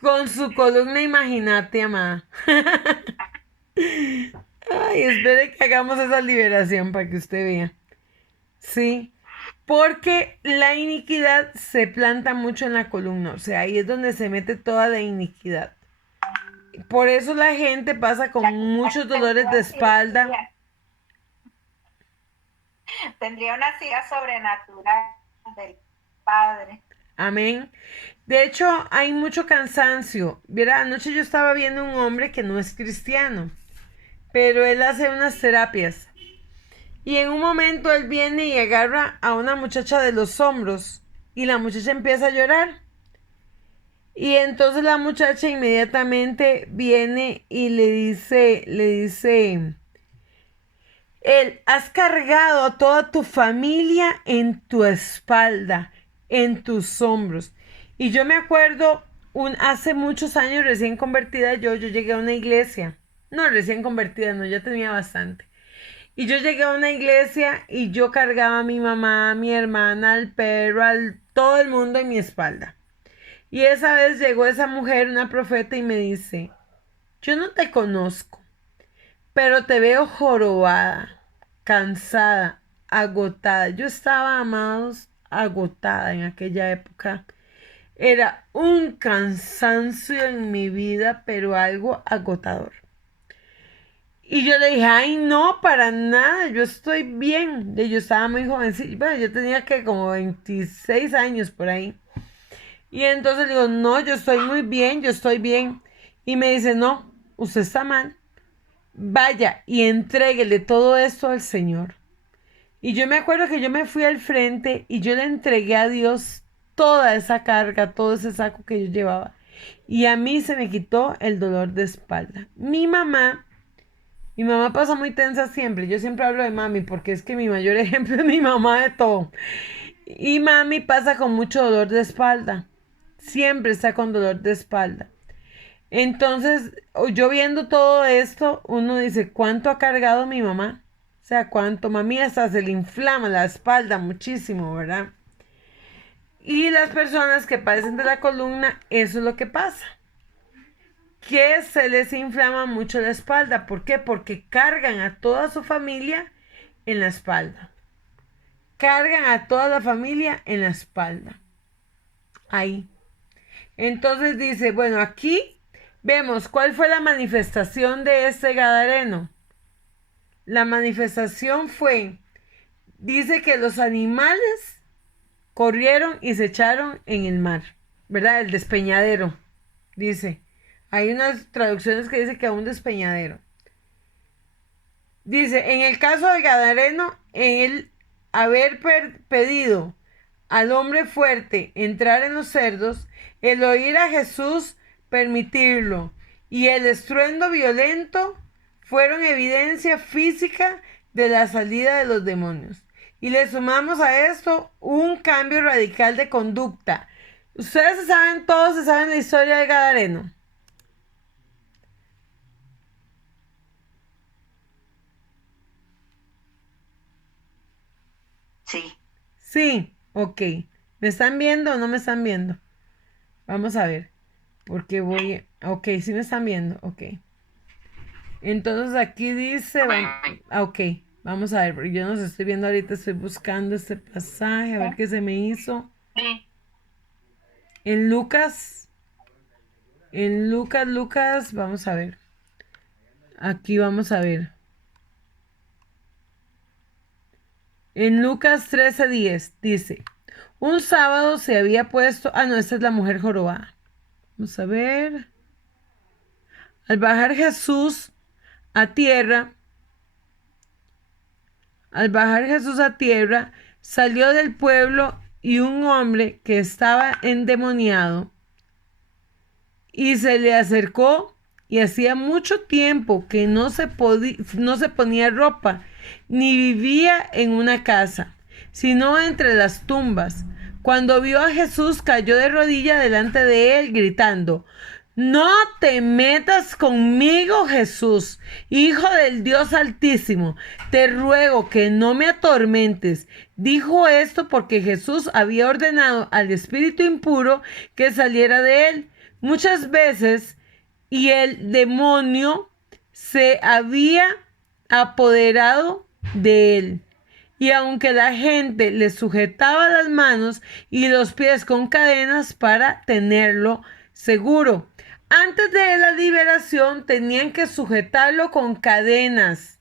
Con su columna, imagínate, amada. Ay, espere que hagamos esa liberación para que usted vea. Sí, porque la iniquidad se planta mucho en la columna, o sea, ahí es donde se mete toda la iniquidad. Por eso la gente pasa con muchos dolores de espalda. Tendría una silla sobrenatural del Padre. Amén. De hecho, hay mucho cansancio. Mira, anoche yo estaba viendo un hombre que no es cristiano, pero él hace unas terapias. Y en un momento él viene y agarra a una muchacha de los hombros y la muchacha empieza a llorar. Y entonces la muchacha inmediatamente viene y le dice, él, has cargado a toda tu familia en tu espalda, en tus hombros. Y yo me acuerdo, hace muchos años recién convertida, yo llegué a una iglesia. No, recién convertida, no, ya tenía bastante. Y yo llegué a una iglesia y yo cargaba a mi mamá, a mi hermana, al perro, todo el mundo en mi espalda. Y esa vez llegó esa mujer, una profeta, y me dice, yo no te conozco, pero te veo jorobada, cansada, agotada. Yo estaba, amados, agotada en aquella época. Era un cansancio en mi vida, pero algo agotador. Y yo le dije, ay, no, para nada, yo estoy bien. Yo estaba muy jovencita, bueno, yo tenía que como 26 años por ahí. Y entonces le digo, no, yo estoy muy bien, yo estoy bien. Y me dice, no, usted está mal. Vaya y entréguele todo esto al Señor. Y yo me acuerdo que yo me fui al frente y yo le entregué a Dios toda esa carga, todo ese saco que yo llevaba. Y a mí se me quitó el dolor de espalda. Mi mamá pasa muy tensa siempre. Yo siempre hablo de mami porque es que mi mayor ejemplo es mi mamá de todo. Y mami pasa con mucho dolor de espalda. Siempre está con dolor de espalda. Entonces, yo viendo todo esto, uno dice, ¿cuánto ha cargado mi mamá? O sea, cuánto mami hasta se le inflama la espalda muchísimo, ¿verdad? Y las personas que padecen de la columna, eso es lo que pasa. Que se les inflama mucho la espalda. ¿Por qué? Porque cargan a toda su familia en la espalda. Cargan a toda la familia en la espalda. Ahí. Entonces dice, bueno, aquí vemos cuál fue la manifestación de este gadareno. La manifestación fue, dice que los animales corrieron y se echaron en el mar, ¿verdad? El despeñadero, dice. Hay unas traducciones que dice que a un despeñadero. Dice, en el caso del gadareno, el haber pedido al hombre fuerte entrar en los cerdos, el oír a Jesús permitirlo y el estruendo violento fueron evidencia física de la salida de los demonios. Y le sumamos a esto un cambio radical de conducta. Ustedes saben, todos se saben la historia del gadareno. Sí. Sí, ok. ¿Me están viendo o no me están viendo? Vamos a ver. Porque voy... Ok, sí me están viendo. Ok. Entonces aquí dice... Ok, vamos a ver. Porque yo no los estoy viendo ahorita. Estoy buscando este pasaje. A ver qué se me hizo. Sí. En Lucas. Lucas. Vamos a ver. Aquí vamos a ver. En Lucas 13:10 dice... Un sábado se había puesto... Ah, no, esta es la mujer jorobada. Vamos a ver. Al bajar Jesús a tierra, salió del pueblo y un hombre que estaba endemoniado y se le acercó y hacía mucho tiempo que no se ponía ropa ni vivía en una casa, sino entre las tumbas. Cuando vio a Jesús, cayó de rodillas delante de él, gritando: No te metas conmigo, Jesús, Hijo del Dios Altísimo. Te ruego que no me atormentes. Dijo esto porque Jesús había ordenado al espíritu impuro que saliera de él muchas veces y el demonio se había apoderado de él. Y aunque la gente le sujetaba las manos y los pies con cadenas para tenerlo seguro, antes de la liberación tenían que sujetarlo con cadenas.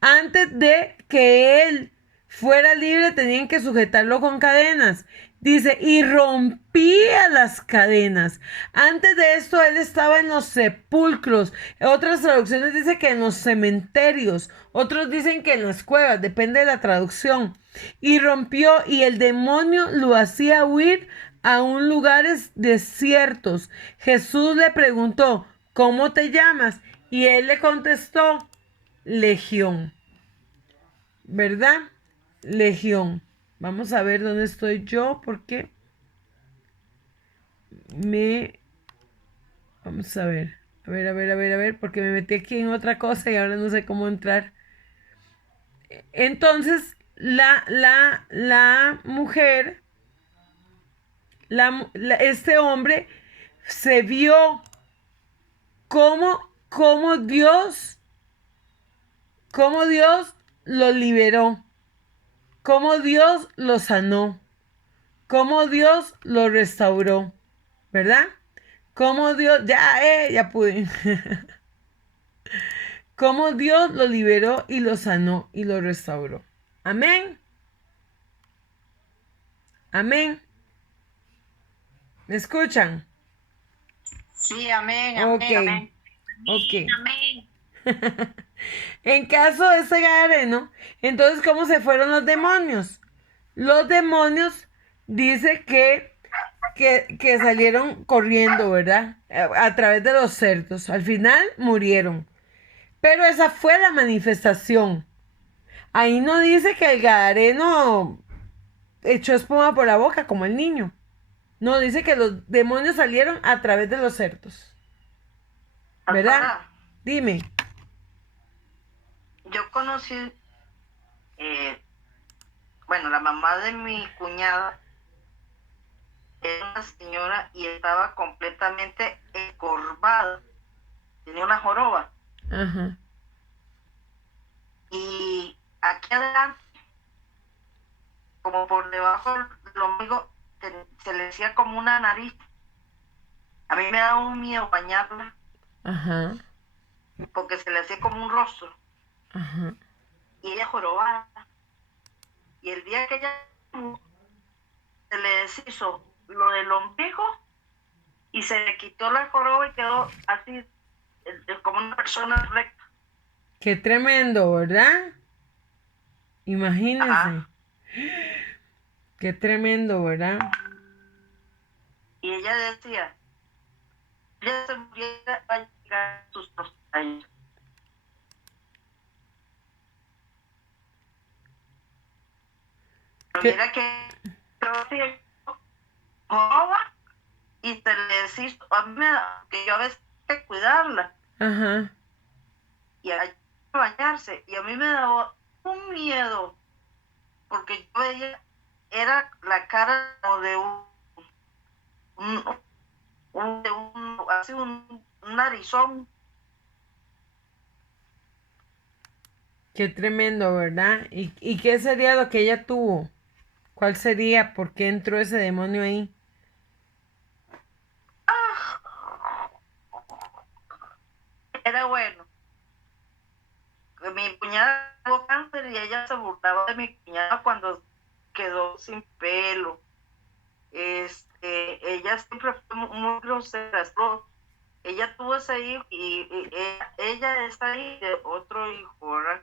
Antes de que él fuera libre tenían que sujetarlo con cadenas. Dice, y rompía las cadenas. Antes de esto él estaba en los sepulcros. Otras traducciones dicen que en los cementerios. Otros dicen que en las cuevas. Depende de la traducción. Y rompió y el demonio lo hacía huir a un lugares desiertos. Jesús le preguntó, ¿cómo te llamas? Y él le contestó, Legión. ¿Verdad? Legión. Vamos a ver dónde estoy yo, porque Vamos a ver. A ver, porque me metí aquí en otra cosa y ahora no sé cómo entrar. Entonces, la mujer, este hombre se vio cómo Dios lo liberó, cómo Dios lo sanó, cómo Dios lo restauró, ¿verdad? Cómo Dios, ya pude. Cómo Dios lo liberó y lo sanó y lo restauró. Amén. Amén. ¿Me escuchan? Sí, amén, Ok, amén, amén. ok. Amén. En caso de ese gadareno, entonces, ¿cómo se fueron los demonios? Los demonios dice que salieron corriendo, ¿verdad? A través de los cerdos. Al final murieron. Pero esa fue la manifestación. Ahí no dice que el gadareno echó espuma por la boca como el niño. No, dice que los demonios salieron a través de los cerdos. ¿Verdad? Pastora, Dime. yo conocí, eh, bueno, la mamá de mi cuñada era una señora y estaba completamente encorvada, tenía una joroba. Ajá. Y aquí adelante, como por debajo del ombligo, se le decía como una nariz. A mí me daba un miedo bañarla Ajá. porque se le hacía como un rostro. Ajá. Y ella jorobaba. Y el día que ella se le deshizo lo del ombligo y se le quitó la joroba y quedó así como una persona recta. Qué tremendo, ¿verdad? Imagínense. Ajá. Qué tremendo, ¿verdad? Y ella decía, ella se muriera, va a llegar a sus 2 años. Pero ¿Qué? mira que joroba y se le deshizo. A mí me da, que yo a veces hay que cuidarla Ajá. y hay que bañarse. Y a mí me daba un miedo porque yo veía, era la cara como de así un narizón. Qué tremendo, ¿verdad? ¿Y qué sería lo que ella tuvo? ¿Cuál sería? ¿Por qué entró ese demonio ahí? Era bueno. Mi cuñada tuvo cáncer y ella se burlaba de mi cuñada cuando quedó sin pelo. Ella siempre fue muy grosera. Ella tuvo ese hijo y ella está ahí de otro hijo, ¿verdad?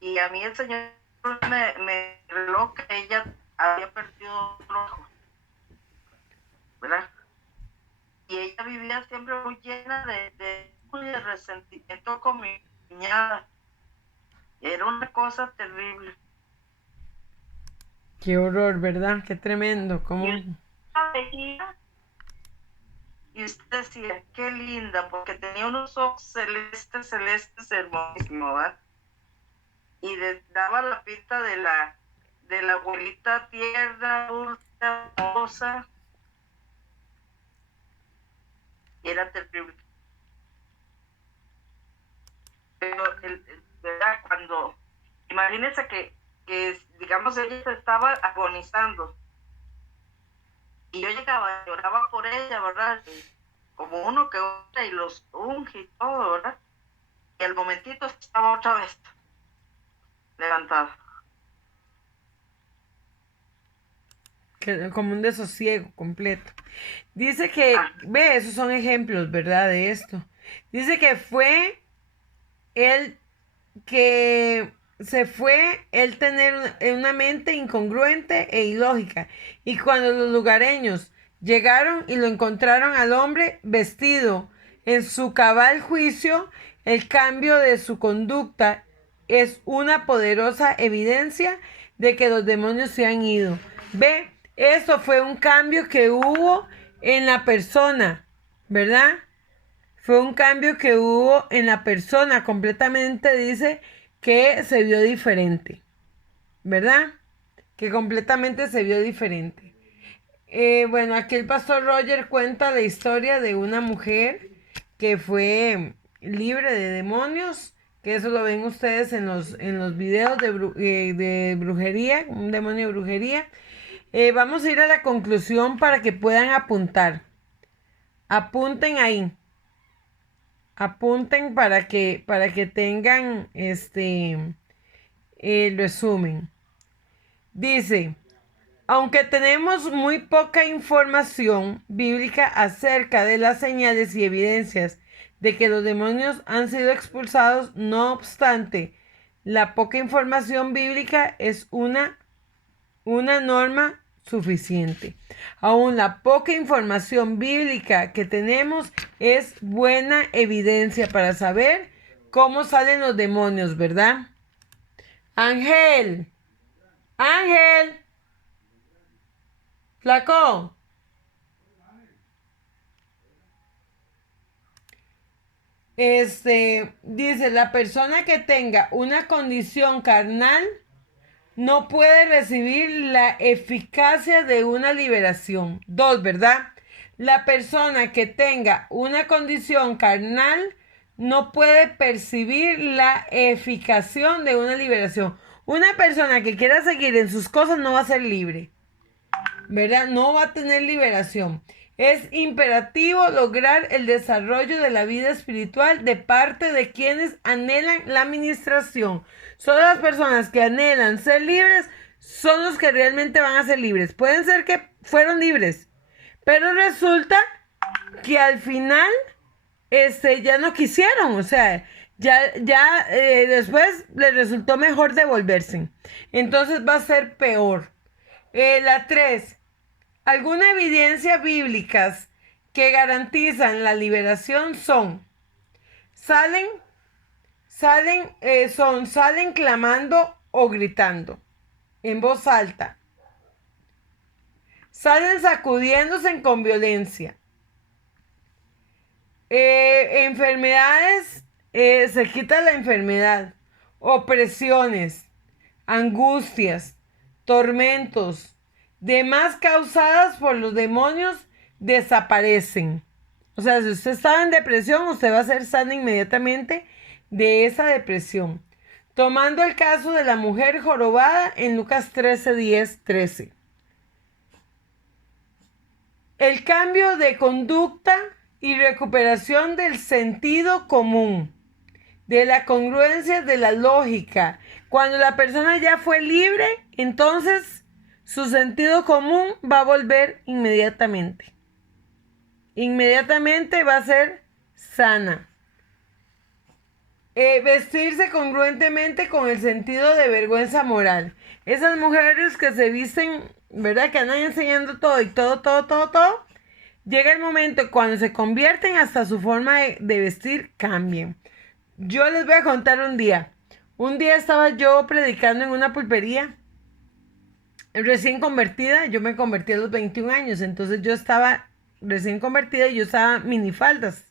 Y a mí el Señor me reveló que ella había perdido otro hijo, ¿verdad? Y ella vivía siempre muy llena de resentimiento con mi cuñada. Era una cosa terrible. Qué horror, ¿verdad? Qué tremendo. Y ¿Cómo? usted la veía y usted decía, qué linda, porque tenía unos ojos celestes, celestes, hermosísimos, ¿verdad? Y le daba la pinta de la abuelita tierna, dulce, hermosa, y era terrible. Pero, ¿verdad? Cuando, imagínense que, digamos, ella se estaba agonizando, y yo llegaba, lloraba por ella, ¿verdad? Como uno que ora y los unge y todo, ¿verdad? Y al momentito estaba otra vez levantada. Como un desosiego completo. Dice que, Ah, ve, esos son ejemplos, ¿verdad? De esto. Dice que fue él que se fue él tener una mente incongruente e ilógica. Y cuando los lugareños llegaron y lo encontraron al hombre vestido en su cabal juicio, el cambio de su conducta es una poderosa evidencia de que los demonios se han ido. Ve, eso fue un cambio que hubo en la persona, ¿verdad? Fue un cambio que hubo en la persona, completamente dice que se vio diferente, ¿verdad? Que completamente se vio diferente. Bueno, aquí el pastor Roger cuenta la historia de una mujer que fue libre de demonios, que eso lo ven ustedes en los videos de brujería, un demonio de brujería. Vamos a ir a la conclusión para que puedan apuntar. Apunten ahí. Apunten para que tengan el resumen. Dice, Aunque tenemos muy poca información bíblica acerca de las señales y evidencias de que los demonios han sido expulsados, no obstante, la poca información bíblica es una norma suficiente. Aún la poca información bíblica que tenemos es buena evidencia para saber cómo salen los demonios, ¿verdad? Ángel, Ángel, flaco. Dice, la persona que tenga una condición carnal no puede recibir la eficacia de una liberación. 2, ¿verdad? La persona que tenga una condición carnal no puede percibir la eficacia de una liberación. Una persona que quiera seguir en sus cosas no va a ser libre, ¿verdad? No va a tener liberación. Es imperativo lograr el desarrollo de la vida espiritual de parte de quienes anhelan la administración. Solo las personas que anhelan ser libres son los que realmente van a ser libres. Pueden ser que fueron libres, pero resulta que al final ya no quisieron, o sea, después les resultó mejor devolverse. Entonces va a ser peor. La 3. Algunas evidencias bíblicas que garantizan la liberación salen clamando o gritando en voz alta. Salen sacudiéndose con violencia. Enfermedades, se quita la enfermedad. Opresiones, angustias, tormentos, demás causadas por los demonios desaparecen. O sea, si usted estaba en depresión, usted va a ser sano inmediatamente de esa depresión. Tomando el caso de la mujer jorobada en Lucas 13, 10, 13. El cambio de conducta y recuperación del sentido común, de la congruencia de la lógica. Cuando la persona ya fue libre, entonces su sentido común va a volver inmediatamente. Inmediatamente va a ser sana. Vestirse congruentemente con el sentido de vergüenza moral. Esas mujeres que se visten, ¿verdad? Que andan enseñando todo y todo. Llega el momento cuando se convierten, hasta su forma de vestir cambia. Yo les voy a contar un día. Un día estaba yo predicando en una pulpería. Recién convertida, yo me convertí a los 21 años, entonces yo estaba recién convertida y yo usaba minifaldas,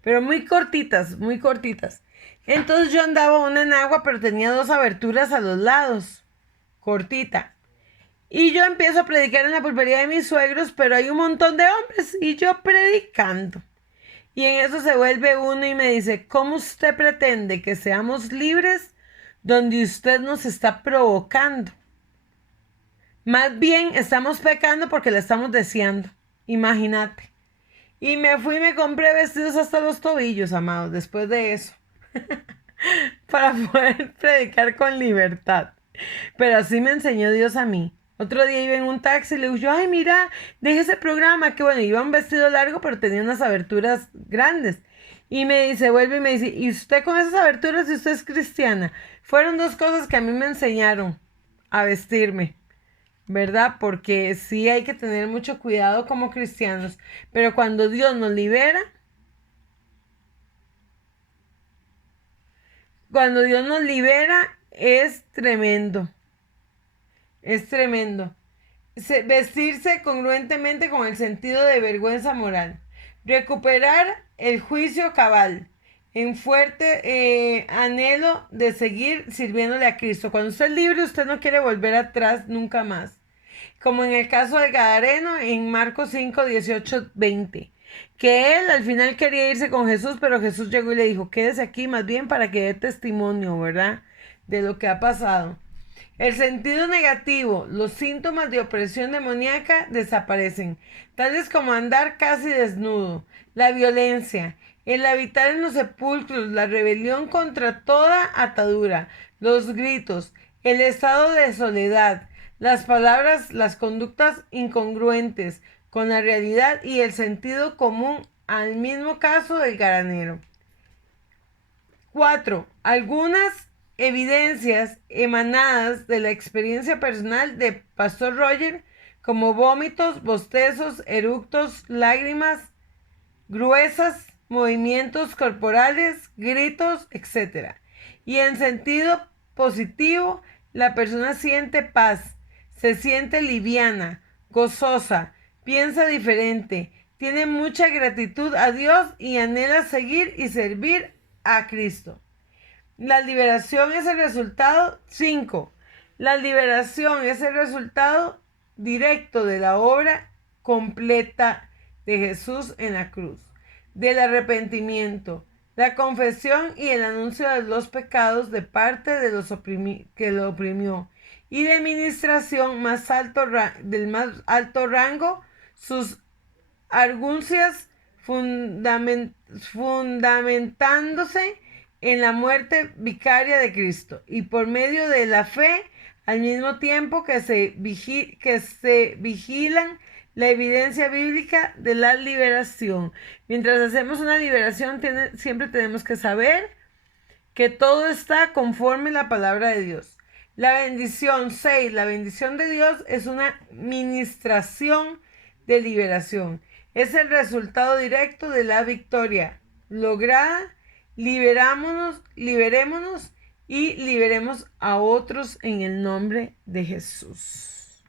pero muy cortitas, muy cortitas. Entonces yo andaba una en agua, pero tenía 2 aberturas a los lados, cortita. Y yo empiezo a predicar en la pulpería de mis suegros, pero hay un montón de hombres y yo predicando. Y en eso se vuelve uno y me dice, ¿cómo usted pretende que seamos libres donde usted nos está provocando? Más bien estamos pecando porque la estamos deseando. Imagínate. Y me fui y me compré vestidos hasta los tobillos, amados, después de eso. Para poder predicar con libertad. Pero así me enseñó Dios a mí. Otro día iba en un taxi y le digo yo, ay, mira, deje ese programa. Que bueno, iba un vestido largo, pero tenía unas aberturas grandes. Y me dice, vuelve y me dice, ¿y usted con esas aberturas, si usted es cristiana? Fueron 2 cosas que a mí me enseñaron a vestirme, ¿verdad? Porque sí hay que tener mucho cuidado como cristianos. Pero cuando Dios nos libera, es tremendo. Es tremendo. Vestirse congruentemente con el sentido de vergüenza moral. Recuperar el juicio cabal. En fuerte anhelo de seguir sirviéndole a Cristo. Cuando usted es libre, usted no quiere volver atrás nunca más. Como en el caso del Gadareno en Marcos 5, 18, 20. Que él al final quería irse con Jesús, pero Jesús llegó y le dijo, quédese aquí más bien para que dé testimonio, ¿verdad? De lo que ha pasado. El sentido negativo, los síntomas de opresión demoníaca desaparecen, tales como andar casi desnudo, la violencia, el habitar en los sepulcros, la rebelión contra toda atadura, los gritos, el estado de soledad, las palabras, las conductas incongruentes con la realidad y el sentido común al mismo caso del granero. 4. Algunas evidencias emanadas de la experiencia personal de Pastor Roger, como vómitos, bostezos, eructos, lágrimas gruesas, movimientos corporales, gritos, etc. Y en sentido positivo, la persona siente paz, se siente liviana, gozosa, piensa diferente, tiene mucha gratitud a Dios y anhela seguir y servir a Cristo. La liberación es el resultado. 5. La liberación es el resultado directo de la obra completa de Jesús en la cruz, del arrepentimiento, la confesión y el anuncio de los pecados de parte de los que lo oprimió, y de ministración del más alto rango, sus argucias fundamentándose en la muerte vicaria de Cristo, y por medio de la fe, al mismo tiempo que se vigilan la evidencia bíblica de la liberación. Mientras hacemos una liberación, siempre tenemos que saber que todo está conforme a la palabra de Dios. La bendición 6. La bendición de Dios es una ministración de liberación. Es el resultado directo de la victoria lograda. Liberémonos y liberemos a otros en el nombre de Jesús.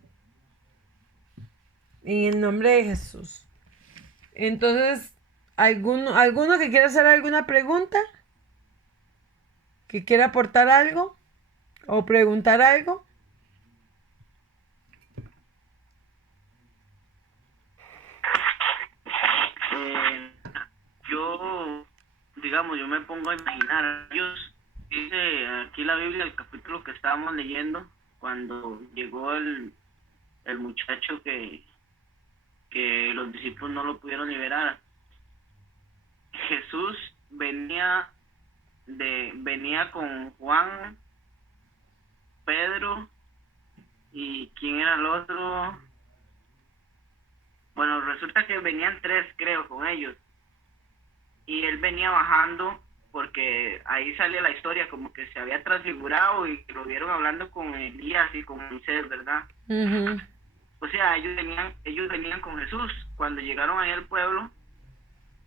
En el nombre de Jesús. Entonces, ¿alguno que quiera hacer alguna pregunta? ¿Que quiera aportar algo? ¿O preguntar algo? Yo me pongo a imaginar, Dios dice aquí la Biblia, el capítulo que estábamos leyendo, cuando llegó el muchacho que los discípulos no lo pudieron liberar. Jesús venía con Juan, Pedro, y ¿quién era el otro? Bueno, resulta que venían 3, creo, con ellos. Y él venía bajando porque ahí sale la historia como que se había transfigurado y lo vieron hablando con Elías y con Moisés, ¿verdad? Uh-huh. O sea, ellos venían con Jesús. Cuando llegaron ahí al pueblo,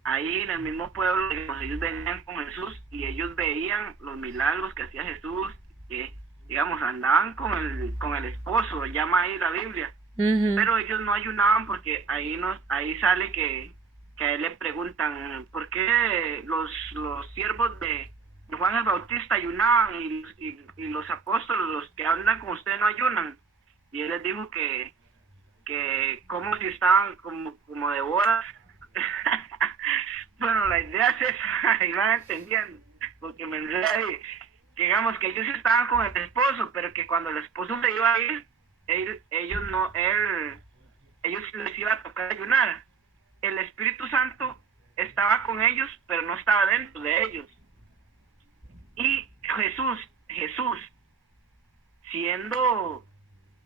ahí en el mismo pueblo, ellos venían con Jesús y ellos veían los milagros que hacía Jesús, que, digamos, andaban con el esposo, llama ahí la Biblia. Uh-huh. Pero ellos no ayunaban porque ahí sale que a él le preguntan ¿por qué los siervos de Juan el Bautista ayunaban y los apóstoles, los que andan con usted, no ayunan? Y él les dijo que como si estaban como de bodas. Bueno, la idea es esa, y van entendiendo, porque me enreda ahí. Digamos que ellos estaban con el esposo, pero que cuando el esposo se iba a ir, ellos les iba a tocar ayunar. El Espíritu Santo estaba con ellos, pero no estaba dentro de ellos. Y Jesús, siendo,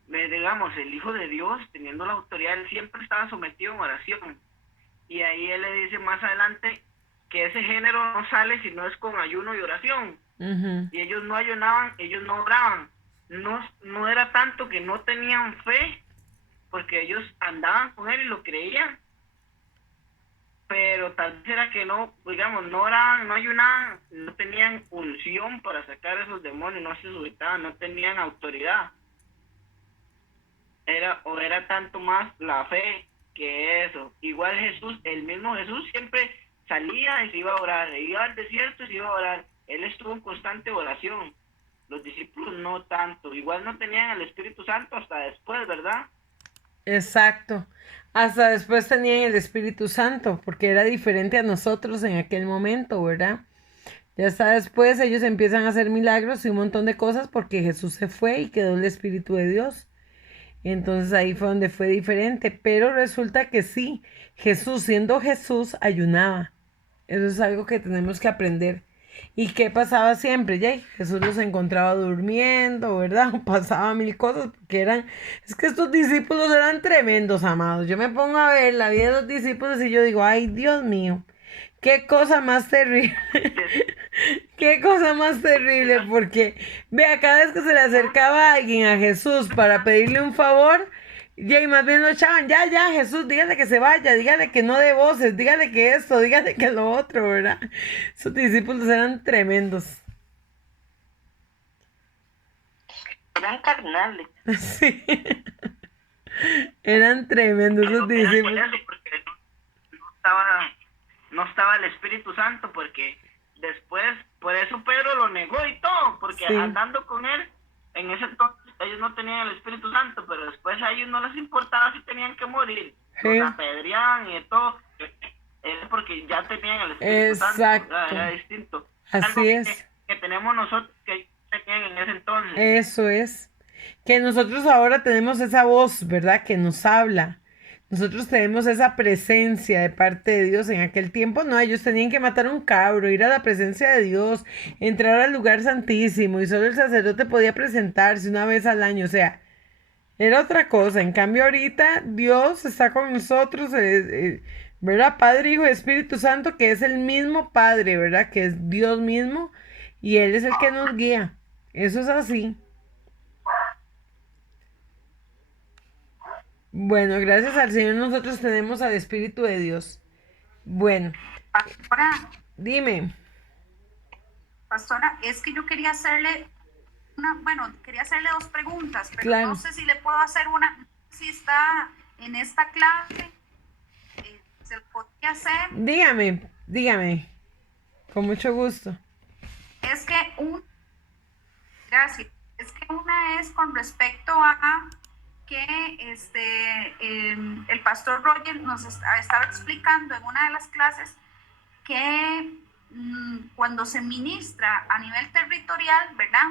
digamos, el Hijo de Dios, teniendo la autoridad, él siempre estaba sometido en oración. Y ahí él le dice más adelante que ese género no sale si no es con ayuno y oración. Uh-huh. Y ellos no ayunaban, ellos no oraban. No era tanto que no tenían fe, porque ellos andaban con él y lo creían. Pero tal vez era que no, digamos, no oraban, no ayunaban, no tenían unción para sacar esos demonios, no se sujetaban, no tenían autoridad. Era tanto más la fe que eso. Igual Jesús, el mismo Jesús siempre salía y se iba a orar, iba al desierto y se iba a orar. Él estuvo en constante oración. Los discípulos no tanto, igual no tenían el Espíritu Santo hasta después, ¿verdad? Exacto. Hasta después tenían el Espíritu Santo, porque era diferente a nosotros en aquel momento, ¿verdad? Ya hasta después ellos empiezan a hacer milagros y un montón de cosas porque Jesús se fue y quedó el Espíritu de Dios. Entonces ahí fue donde fue diferente, pero resulta que sí, Jesús, siendo Jesús, ayunaba. Eso es algo que tenemos que aprender. ¿Y qué pasaba siempre, Jay? Jesús los encontraba durmiendo, ¿verdad? Pasaba mil cosas porque es que estos discípulos eran tremendos, amados. Yo me pongo a ver la vida de los discípulos y yo digo, ay, Dios mío, qué cosa más terrible. Qué cosa más terrible, porque vea, cada vez que se le acercaba alguien a Jesús para pedirle un favor, y más bien lo echaban, ya, Jesús, dígale que se vaya, dígale que no dé voces, dígale que esto, dígale que lo otro, ¿verdad? Sus discípulos eran tremendos. Eran carnales. Sí. Eran tremendos esos Era por discípulos. eso, porque no estaba el Espíritu Santo, porque después, por eso Pedro lo negó y todo, porque Sí. andando con él, en ese entonces ellos no tenían el Espíritu Santo, pero después a ellos no les importaba si tenían que morir, Sí. los apedreaban y todo, es porque ya tenían el Espíritu Santo, Exacto. era distinto. Así Algo es. que tenemos nosotros que ellos tenían en ese entonces. Eso es. Que nosotros ahora tenemos esa voz, ¿verdad? Que nos habla. Nosotros tenemos esa presencia de parte de Dios. En aquel tiempo no, ellos tenían que matar a un cabro, ir a la presencia de Dios, entrar al lugar santísimo y solo el sacerdote podía presentarse una vez al año. O sea, era otra cosa. En cambio ahorita Dios está con nosotros, ¿verdad? Padre, Hijo y Espíritu Santo, que es el mismo Padre, ¿verdad? Que es Dios mismo y Él es el que nos guía. Eso es así. Bueno, gracias al Señor nosotros tenemos al Espíritu de Dios. Bueno, dime. Pastora, es que yo quería hacerle quería hacerle dos preguntas, pero Claro. no sé si le puedo hacer una, si está en esta clase, se lo podría hacer. Dígame. Con mucho gusto. Es que gracias, es que una es con respecto a que el pastor Roger nos estaba explicando en una de las clases que cuando se ministra a nivel territorial, ¿verdad?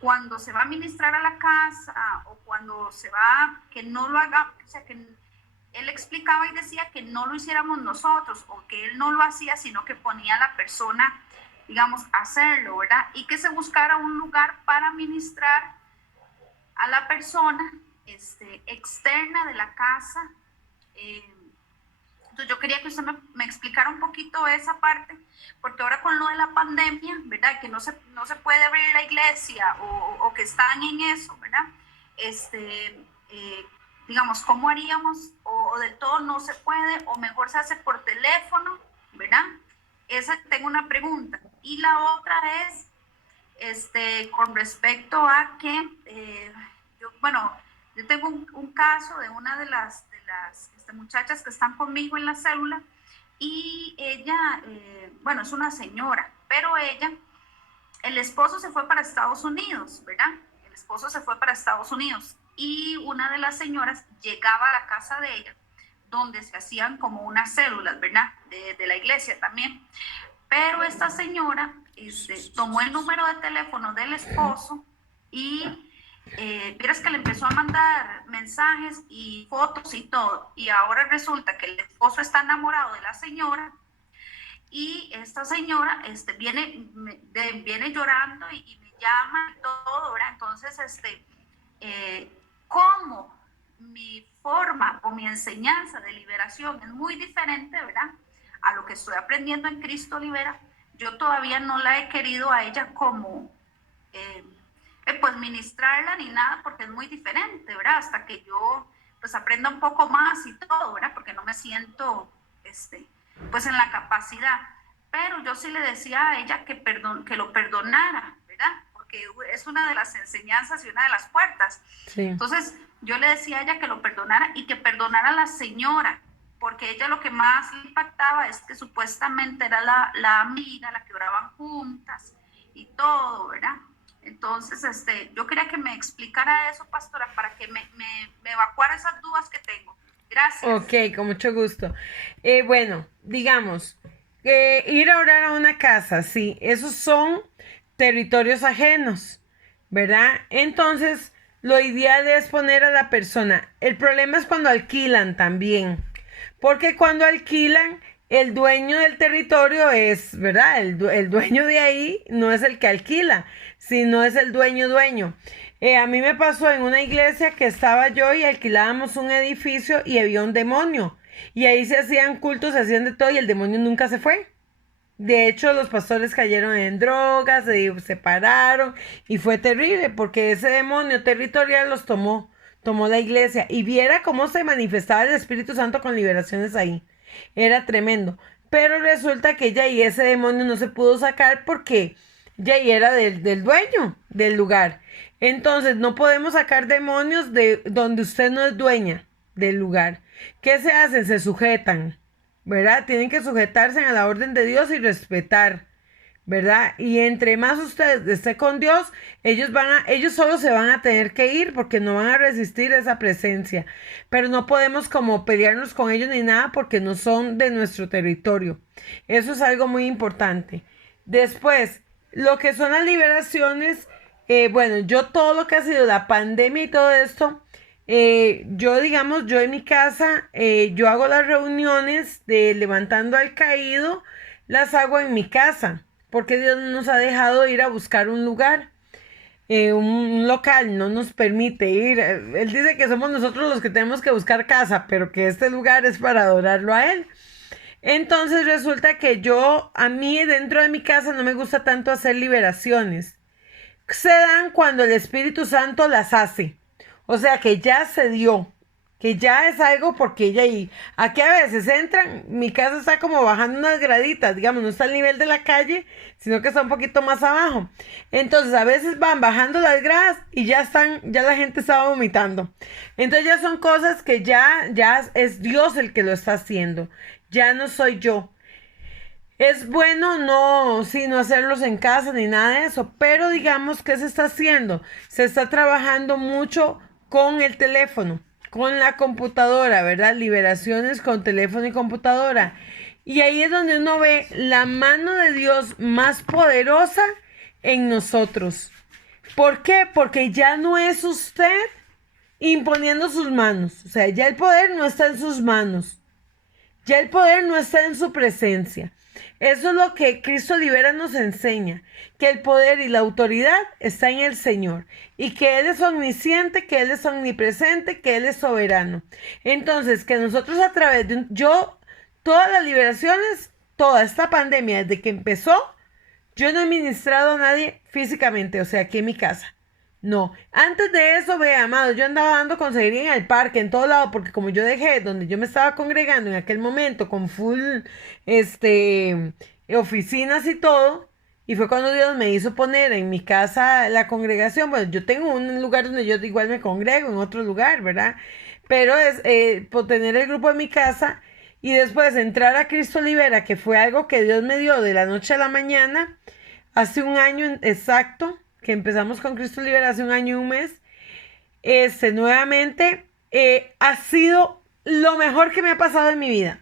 Cuando se va a ministrar a la casa o cuando se va, que no lo haga, o sea, que él explicaba y decía que no lo hiciéramos nosotros o que él no lo hacía, sino que ponía a la persona, digamos, a hacerlo, ¿verdad? Y que se buscara un lugar para ministrar a la persona externa de la casa. Entonces yo quería que usted me explicara un poquito esa parte, porque ahora con lo de la pandemia, ¿verdad? Que no se puede abrir la iglesia o que están en eso, ¿verdad? Digamos, ¿cómo haríamos? O del todo no se puede, o mejor se hace por teléfono, ¿verdad? Esa tengo una pregunta. Y la otra es, con respecto a que, yo tengo un caso de una de las muchachas que están conmigo en la célula y ella, es una señora, pero el esposo se fue para Estados Unidos, ¿verdad? El esposo se fue para Estados Unidos y una de las señoras llegaba a la casa de ella donde se hacían como unas células, ¿verdad? De la iglesia también. Pero esta señora tomó el número de teléfono del esposo y vieras que le empezó a mandar mensajes y fotos y todo, y ahora resulta que el esposo está enamorado de la señora y esta señora viene llorando y me llama y todo, ¿verdad? Entonces, como mi forma o mi enseñanza de liberación es muy diferente, ¿verdad? A lo que estoy aprendiendo en Cristo Libera, yo todavía no la he querido a ella como pues ministrarla ni nada, porque es muy diferente, ¿verdad? Hasta que yo pues aprenda un poco más y todo, ¿verdad? Porque no me siento pues en la capacidad, pero yo sí le decía a ella que lo perdonara, ¿verdad? Porque es una de las enseñanzas y una de las puertas. Sí. Entonces yo le decía a ella que lo perdonara y que perdonara a la señora, porque ella lo que más le impactaba es que supuestamente era la amiga, la que oraban juntas y todo, ¿verdad? Entonces, yo quería que me explicara eso, pastora, para que me evacuara esas dudas que tengo. Gracias. Ok, con mucho gusto. Bueno, digamos, ir a orar a una casa, sí, esos son territorios ajenos, ¿verdad? Entonces, lo ideal es poner a la persona. El problema es cuando alquilan también, porque cuando alquilan, el dueño del territorio es, ¿verdad? El dueño de ahí no es el que alquila, sino es el dueño. A mí me pasó en una iglesia que estaba yo y alquilábamos un edificio y había un demonio. Y ahí se hacían cultos, se hacían de todo y el demonio nunca se fue. De hecho, los pastores cayeron en drogas, se separaron y fue terrible porque ese demonio territorial los tomó la iglesia y viera cómo se manifestaba el Espíritu Santo con liberaciones ahí. Era tremendo. Pero resulta que ya y ese demonio no se pudo sacar porque ya y era del dueño del lugar. Entonces, no podemos sacar demonios de donde usted no es dueña del lugar. ¿Qué se hacen? Se sujetan, ¿verdad? Tienen que sujetarse a la orden de Dios y respetar, ¿verdad? Y entre más usted esté con Dios, ellos solo se van a tener que ir porque no van a resistir esa presencia. Pero no podemos como pelearnos con ellos ni nada porque no son de nuestro territorio. Eso es algo muy importante. Después, lo que son las liberaciones, bueno, yo todo lo que ha sido la pandemia y todo esto, yo en mi casa, yo hago las reuniones de levantando al caído, las hago en mi casa, porque Dios nos ha dejado ir a buscar un lugar, un local, no nos permite ir. Él dice que somos nosotros los que tenemos que buscar casa, pero que este lugar es para adorarlo a Él. Entonces resulta que a mí dentro de mi casa no me gusta tanto hacer liberaciones. Se dan cuando el Espíritu Santo las hace. O sea que ya se dio, que ya es algo porque ella y aquí a veces entran, mi casa está como bajando unas graditas, digamos, no está al nivel de la calle, sino que está un poquito más abajo. Entonces a veces van bajando las gradas y ya la gente está vomitando. Entonces ya son cosas que ya es Dios el que lo está haciendo, ya no soy yo. Es bueno no hacerlos en casa ni nada de eso, pero digamos que se está haciendo, se está trabajando mucho con el teléfono, con la computadora, ¿verdad? Liberaciones con teléfono y computadora. Y ahí es donde uno ve la mano de Dios más poderosa en nosotros. ¿Por qué? Porque ya no es usted imponiendo sus manos. O sea, ya el poder no está en sus manos. Ya el poder no está en su presencia. Eso es lo que Cristo Libera nos enseña, que el poder y la autoridad está en el Señor y que Él es omnisciente, que Él es omnipresente, que Él es soberano. Entonces, que nosotros a través de todas las liberaciones, toda esta pandemia desde que empezó, yo no he ministrado a nadie físicamente, o sea, aquí en mi casa. No, antes de eso, vea, amado, yo andaba dando consejería en el parque, en todo lado, porque como yo dejé donde yo me estaba congregando en aquel momento con full, oficinas y todo, y fue cuando Dios me hizo poner en mi casa la congregación. Bueno, yo tengo un lugar donde yo igual me congrego, en otro lugar, ¿verdad? Pero es por tener el grupo en mi casa y después entrar a Cristo Libera, que fue algo que Dios me dio de la noche a la mañana, hace un año exacto, que empezamos con Cristo Libera hace un año y un mes, nuevamente, ha sido lo mejor que me ha pasado en mi vida.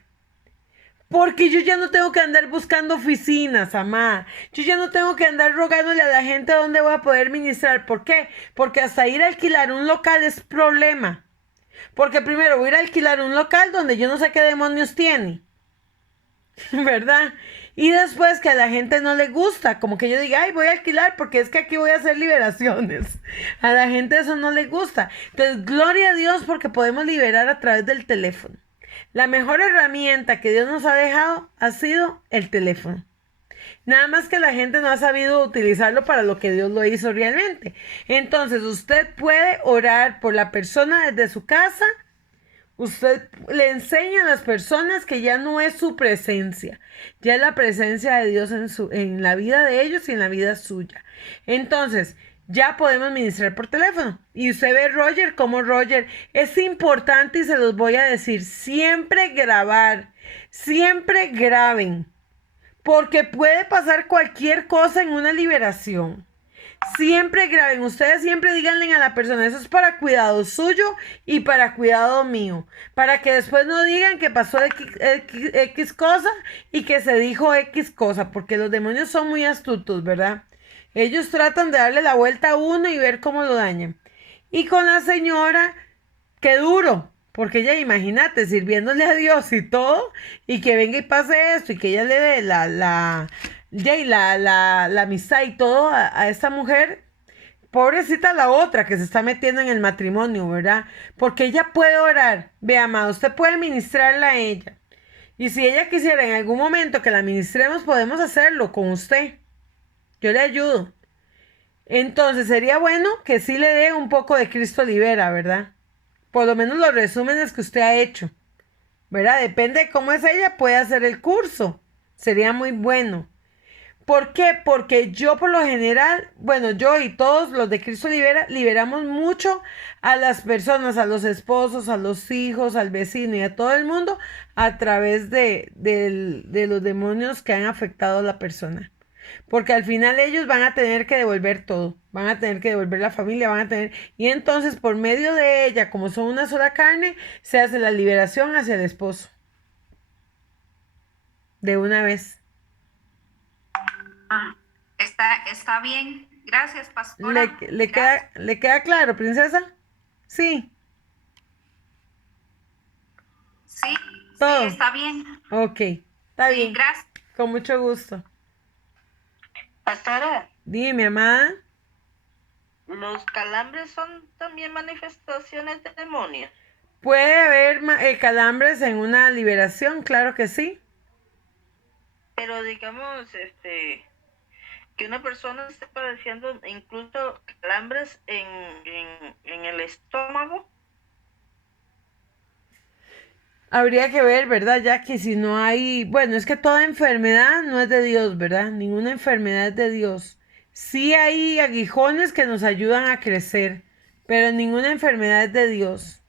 Porque yo ya no tengo que andar buscando oficinas, amá. Yo ya no tengo que andar rogándole a la gente dónde voy a poder ministrar. ¿Por qué? Porque hasta ir a alquilar un local es problema. Porque primero voy a ir a alquilar un local donde yo no sé qué demonios tiene. ¿Verdad? Y después que a la gente no le gusta, como que yo diga, ay, voy a alquilar porque es que aquí voy a hacer liberaciones. A la gente eso no le gusta. Entonces, gloria a Dios porque podemos liberar a través del teléfono. La mejor herramienta que Dios nos ha dejado ha sido el teléfono. Nada más que la gente no ha sabido utilizarlo para lo que Dios lo hizo realmente. Entonces, usted puede orar por la persona desde su casa. Usted le enseña a las personas que ya no es su presencia, ya es la presencia de Dios en la vida de ellos y en la vida suya. Entonces, ya podemos ministrar por teléfono. Y usted ve Roger como Roger. Es importante y se los voy a decir, siempre grabar, siempre graben, porque puede pasar cualquier cosa en una liberación. Siempre graben, ustedes siempre díganle a la persona, eso es para cuidado suyo y para cuidado mío, para que después no digan que pasó X cosa y que se dijo X cosa, porque los demonios son muy astutos, ¿verdad? Ellos tratan de darle la vuelta a uno y ver cómo lo dañan. Y con la señora, qué duro, Porque ella, imagínate, sirviéndole a Dios y todo, y que venga y pase esto, y que ella le dé la amistad y todo a esta mujer. Pobrecita la otra que se está metiendo en el matrimonio, ¿verdad? Porque ella puede orar. Ve, amado, usted puede ministrarla a ella. Y si ella quisiera en algún momento que la ministremos, podemos hacerlo con usted. Yo le ayudo. Entonces sería bueno que sí le dé un poco de Cristo Libera, ¿verdad? Por lo menos los resúmenes que usted ha hecho, ¿verdad? Depende de cómo es ella, puede hacer el curso. Sería muy bueno. ¿Por qué? Porque yo por lo general, bueno, yo y todos los de Cristo Libera, liberamos mucho a las personas, a los esposos, a los hijos, al vecino y a todo el mundo a través de los demonios que han afectado a la persona. Porque al final ellos van a tener que devolver todo, van a tener que devolver la familia, van a tener... Y entonces por medio de ella, como son una sola carne, se hace la liberación hacia el esposo. De una vez. Está bien. Gracias, pastora. ¿Le queda claro, princesa? Sí. Sí, Todo. sí, está bien. Ok, está Sí, bien. gracias. Con mucho gusto. Pastora, Dime, amada. ¿los calambres son también manifestaciones de demonios? ¿Puede haber calambres en una liberación? Claro que sí. Pero digamos, que una persona esté padeciendo incluso calambres en el estómago. Habría que ver, ¿verdad? Ya que si no hay... Bueno, es que toda enfermedad no es de Dios, ¿verdad? Ninguna enfermedad es de Dios. Sí hay aguijones que nos ayudan a crecer, pero ninguna enfermedad es de Dios.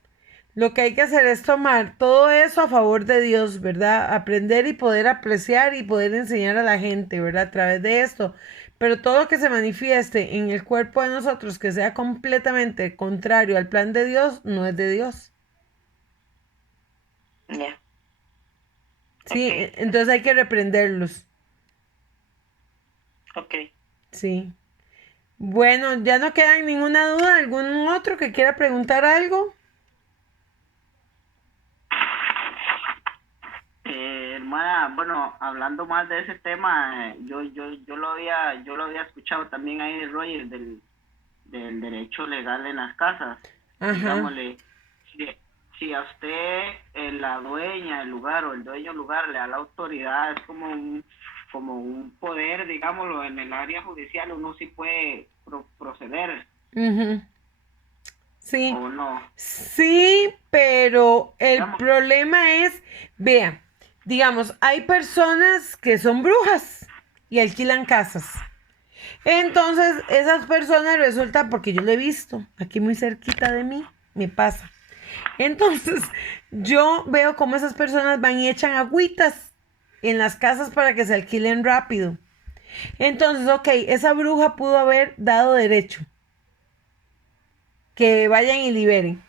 Lo que hay que hacer es tomar todo eso a favor de Dios, ¿verdad? Aprender y poder apreciar y poder enseñar a la gente, ¿verdad? A través de esto. Pero todo lo que se manifieste en el cuerpo de nosotros, que sea completamente contrario al plan de Dios, no es de Dios. Ya. Sí, Ok. entonces hay que reprenderlos. Ok. Sí. Bueno, ya no queda ninguna duda. ¿Algún otro que quiera preguntar algo? Hermana, bueno, hablando más de ese tema, yo lo había escuchado también ahí de Roger del derecho legal en las casas. Ajá. Digámosle, si a usted la dueña del lugar o el dueño del lugar le da la autoridad, es como un poder, digámoslo, en el área judicial, uno sí puede proceder. Ujú. Sí. ¿O no? Sí, pero el Digamos. problema es, vea, digamos, hay personas que son brujas y alquilan casas. Entonces, esas personas resulta, porque yo lo he visto, aquí muy cerquita de mí, me pasa. Entonces, yo veo cómo esas personas van y echan agüitas en las casas para que se alquilen rápido. Entonces, ok, esa bruja pudo haber dado derecho. Que vayan y liberen.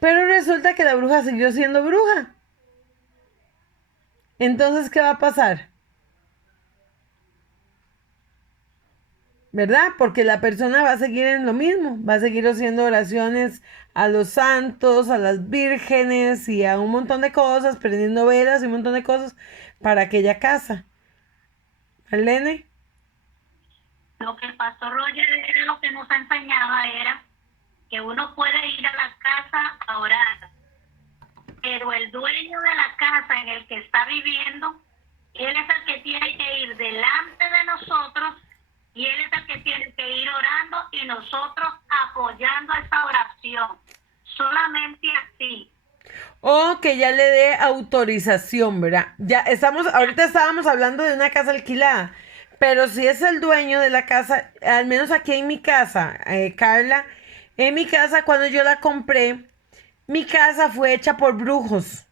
Pero resulta que la bruja siguió siendo bruja. Entonces, ¿qué va a pasar? ¿Verdad? Porque la persona va a seguir en lo mismo. Va a seguir haciendo oraciones a los santos, a las vírgenes y a un montón de cosas, prendiendo velas y un montón de cosas para aquella casa. ¿Marlene? Lo que el pastor Roger era lo que nos enseñaba era que uno puede ir a la casa a orar, pero el dueño de la casa en el que está viviendo, él es el que tiene que ir delante de nosotros y él es el que tiene que ir orando y nosotros apoyando esa oración. Solamente así. O que ya le dé autorización, ¿verdad? Ahorita estábamos hablando de una casa alquilada, pero si es el dueño de la casa, al menos aquí en mi casa, Carla, en mi casa cuando yo la compré, mi casa fue hecha por brujos.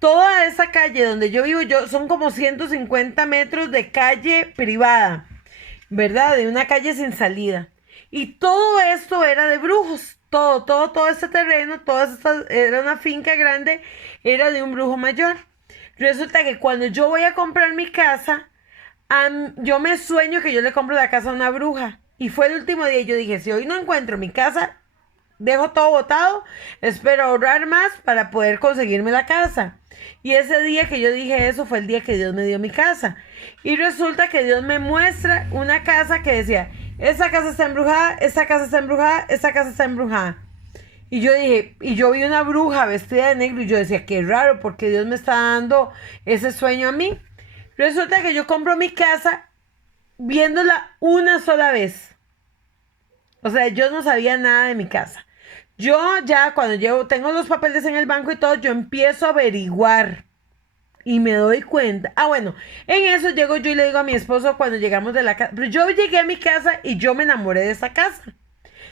Toda esa calle donde yo vivo, son como 150 metros de calle privada, ¿verdad? De una calle sin salida. Y todo esto era de brujos. Todo este terreno, era una finca grande, era de un brujo mayor. Resulta que cuando yo voy a comprar mi casa, yo me sueño que yo le compro la casa a una bruja. Y fue el último día y yo dije, si hoy no encuentro mi casa, dejo todo botado, espero ahorrar más para poder conseguirme la casa. Y ese día que yo dije eso fue el día que Dios me dio mi casa. Y resulta que Dios me muestra una casa que decía, esa casa está embrujada, esa casa está embrujada, esa casa está embrujada. Y yo dije, y yo vi una bruja vestida de negro y yo decía, qué raro, porque Dios me está dando ese sueño a mí. Resulta que yo compro mi casa viéndola una sola vez. O sea, yo no sabía nada de mi casa. Yo ya cuando tengo los papeles en el banco y todo, yo empiezo a averiguar. Y me doy cuenta. Ah, bueno, en eso llego yo y le digo a mi esposo cuando llegamos de la casa. Pero yo llegué a mi casa y yo me enamoré de esa casa.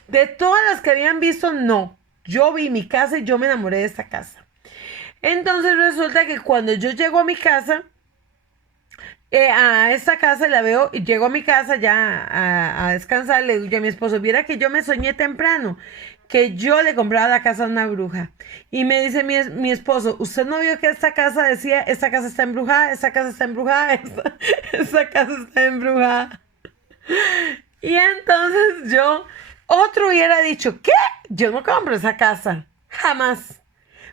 De todas las que habían visto, no. Yo vi mi casa y yo me enamoré de esta casa. Entonces resulta que cuando yo llego a mi casa, a esta casa la veo y llego a mi casa ya a descansar, le digo a mi esposo, viera que yo me soñé temprano, que yo le compraba la casa a una bruja. Y me dice mi esposo, ¿usted no vio que esta casa decía, esta casa está embrujada, esta casa está embrujada, esta casa está embrujada? Y entonces otro hubiera dicho, ¿qué? Yo no compro esa casa, jamás.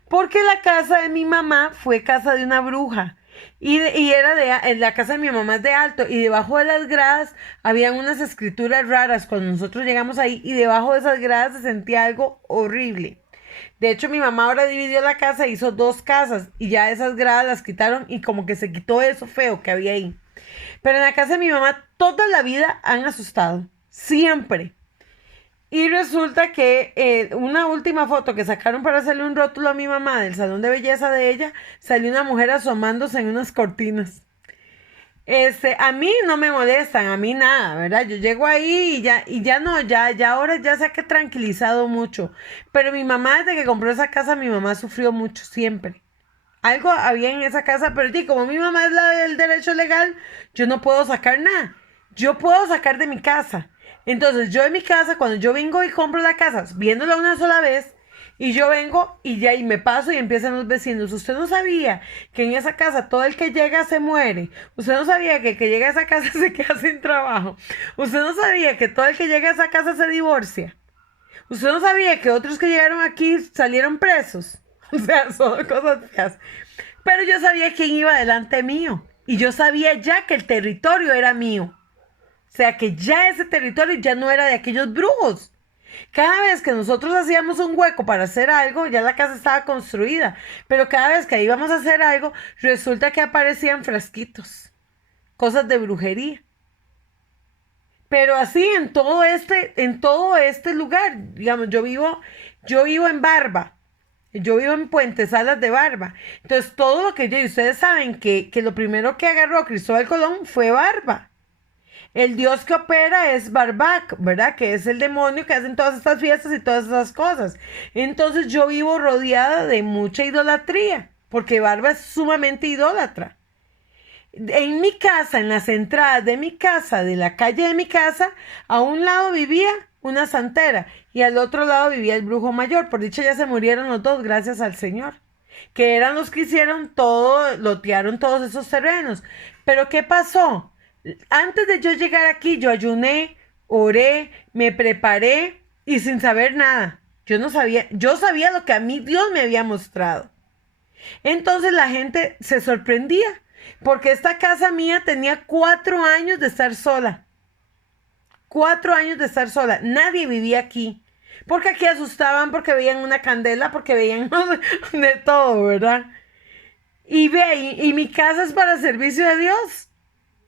Porque la casa de mi mamá fue casa de una bruja. Y en la casa de mi mamá es de alto y debajo de las gradas habían unas escrituras raras cuando nosotros llegamos ahí y debajo de esas gradas se sentía algo horrible. De hecho, mi mamá ahora dividió la casa, hizo 2 casas y ya esas gradas las quitaron y como que se quitó eso feo que había ahí. Pero en la casa de mi mamá toda la vida han asustado, siempre. Y resulta que una última foto que sacaron para hacerle un rótulo a mi mamá del salón de belleza de ella, salió una mujer asomándose en unas cortinas. A mí no me molestan, a mí nada, ¿verdad? Yo llego ahí y ya no, ya ahora ya se ha tranquilizado mucho. Pero mi mamá, desde que compró esa casa, mi mamá sufrió mucho, siempre. Algo había en esa casa, pero sí, como mi mamá es la del derecho legal, yo no puedo sacar nada. Yo puedo sacar de mi casa. Entonces yo en mi casa, cuando yo vengo y compro la casa, viéndola una sola vez, y yo vengo y ya y me paso y empiezan los vecinos. Usted no sabía que en esa casa todo el que llega se muere. Usted no sabía que el que llega a esa casa se queda sin trabajo. Usted no sabía que todo el que llega a esa casa se divorcia. Usted no sabía que otros que llegaron aquí salieron presos. O sea, son cosas feas. Pero yo sabía quién iba delante mío. Y yo sabía ya que el territorio era mío. O sea, que ya ese territorio ya no era de aquellos brujos. Cada vez que nosotros hacíamos un hueco para hacer algo, ya la casa estaba construida. Pero cada vez que íbamos a hacer algo, resulta que aparecían frasquitos. Cosas de brujería. Pero así en todo este lugar, digamos, yo vivo en Barba. Yo vivo en Puente Salas de Barba. Entonces, todo lo que y ustedes saben que lo primero que agarró Cristóbal Colón fue Barba. El dios que opera es Barbac, ¿verdad? Que es el demonio que hacen todas estas fiestas y todas esas cosas. Entonces, yo vivo rodeada de mucha idolatría, porque Barba es sumamente idólatra. En mi casa, en las entradas de mi casa, de la calle de mi casa, a un lado vivía una santera y al otro lado vivía el brujo mayor. Por dicha ya se murieron los dos, gracias al Señor, que eran los que hicieron todo, lotearon todos esos terrenos. Pero ¿qué pasó? Antes de yo llegar aquí, yo ayuné, oré, me preparé y sin saber nada. Yo sabía lo que a mí Dios me había mostrado. Entonces la gente se sorprendía porque esta casa mía tenía 4 años de estar sola. 4 años de estar sola. Nadie vivía aquí. Porque aquí asustaban, porque veían una candela, porque veían de todo, ¿verdad? Y mi casa es para servicio de Dios.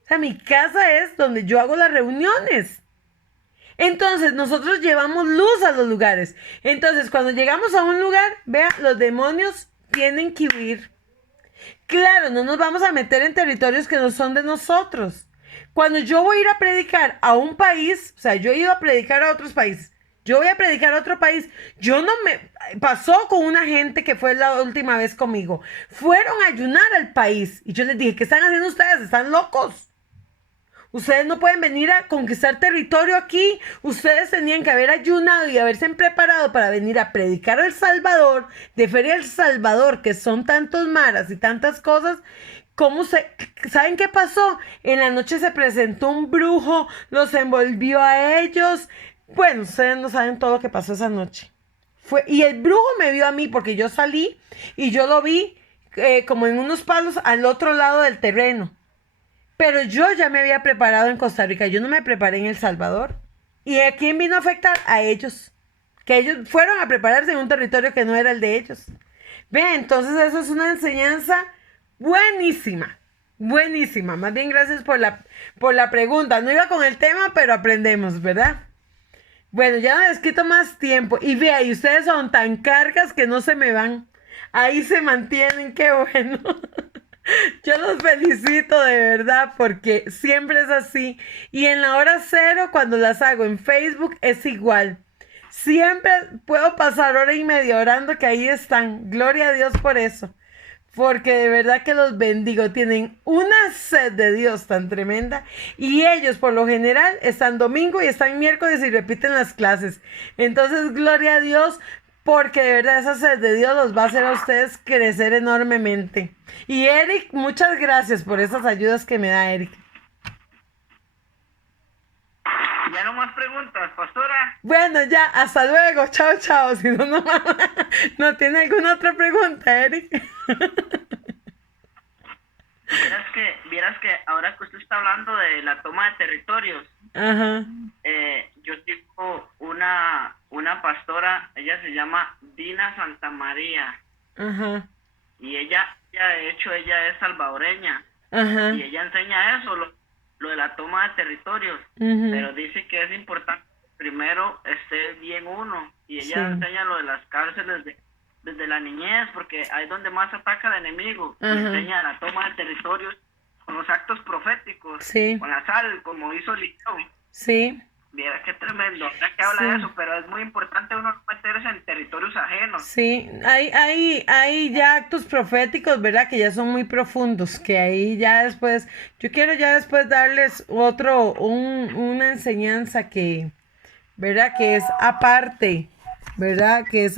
O sea, mi casa es donde yo hago las reuniones. Entonces, nosotros llevamos luz a los lugares. Entonces, cuando llegamos a un lugar, vea, los demonios tienen que huir. Claro, no nos vamos a meter en territorios que no son de nosotros. Cuando yo voy a ir a predicar a un país, o sea, yo he ido a predicar a otros países, yo voy a predicar a otro país, pasó con una gente que fue la última vez conmigo, fueron a ayunar al país, y yo les dije, ¿qué están haciendo ustedes? ¿Están locos? Ustedes no pueden venir a conquistar territorio aquí, ustedes tenían que haber ayunado y haberse preparado para venir a predicar a El Salvador, de Feria El Salvador, que son tantos maras y tantas cosas. ¿Saben qué pasó? En la noche se presentó un brujo, los envolvió a ellos. Bueno, ustedes no saben todo lo que pasó esa noche. Y el brujo me vio a mí porque yo salí y yo lo vi como en unos palos al otro lado del terreno. Pero yo ya me había preparado en Costa Rica, yo no me preparé en El Salvador. ¿Y a quién vino a afectar? A ellos. Que ellos fueron a prepararse en un territorio que no era el de ellos. Ve, entonces eso es una enseñanza buenísima. Buenísima. Más bien gracias por la pregunta. No iba con el tema, pero aprendemos, ¿verdad? Bueno, ya no les quito más tiempo. Y vea, y ustedes son tan cargas que no se me van. Ahí se mantienen, qué bueno. Yo los felicito de verdad porque siempre es así. Y en la hora cero, cuando las hago en Facebook, es igual. Siempre puedo pasar hora y media orando que ahí están. Gloria a Dios por eso. Porque de verdad que los bendigo. Tienen una sed de Dios tan tremenda. Y ellos por lo general están domingo y están miércoles y repiten las clases. Entonces, gloria a Dios. Porque de verdad esa sed de Dios los va a hacer a ustedes crecer enormemente. Y Eric, muchas gracias por esas ayudas que me da Eric. Ya no más preguntas, pastora. Bueno, ya, hasta luego. Chao, chao. Si no, no tiene alguna otra pregunta, Eric. Vieras que ahora que usted está hablando de la toma de territorios, Ajá. Yo tengo una pastora, ella se llama Dina Santamaría, Ajá. y ella de hecho, ella es salvadoreña, Ajá. y ella enseña eso, lo de la toma de territorios, Ujú. pero dice que es importante primero esté bien uno, y ella Sí. enseña lo de las cárceles desde la niñez, porque ahí es donde más ataca el enemigo, y Ajá. enseña la toma de territorios con los actos proféticos, Sí. con la sal, como hizo Eliseo. Sí. Mira qué tremendo, ya que habla Sí. de eso, pero es muy importante uno no meterse en territorios ajenos. Sí, hay ya actos proféticos, ¿verdad? Que ya son muy profundos, que ahí ya después, yo quiero ya después darles una enseñanza que, ¿verdad? Que es aparte, ¿verdad? Que es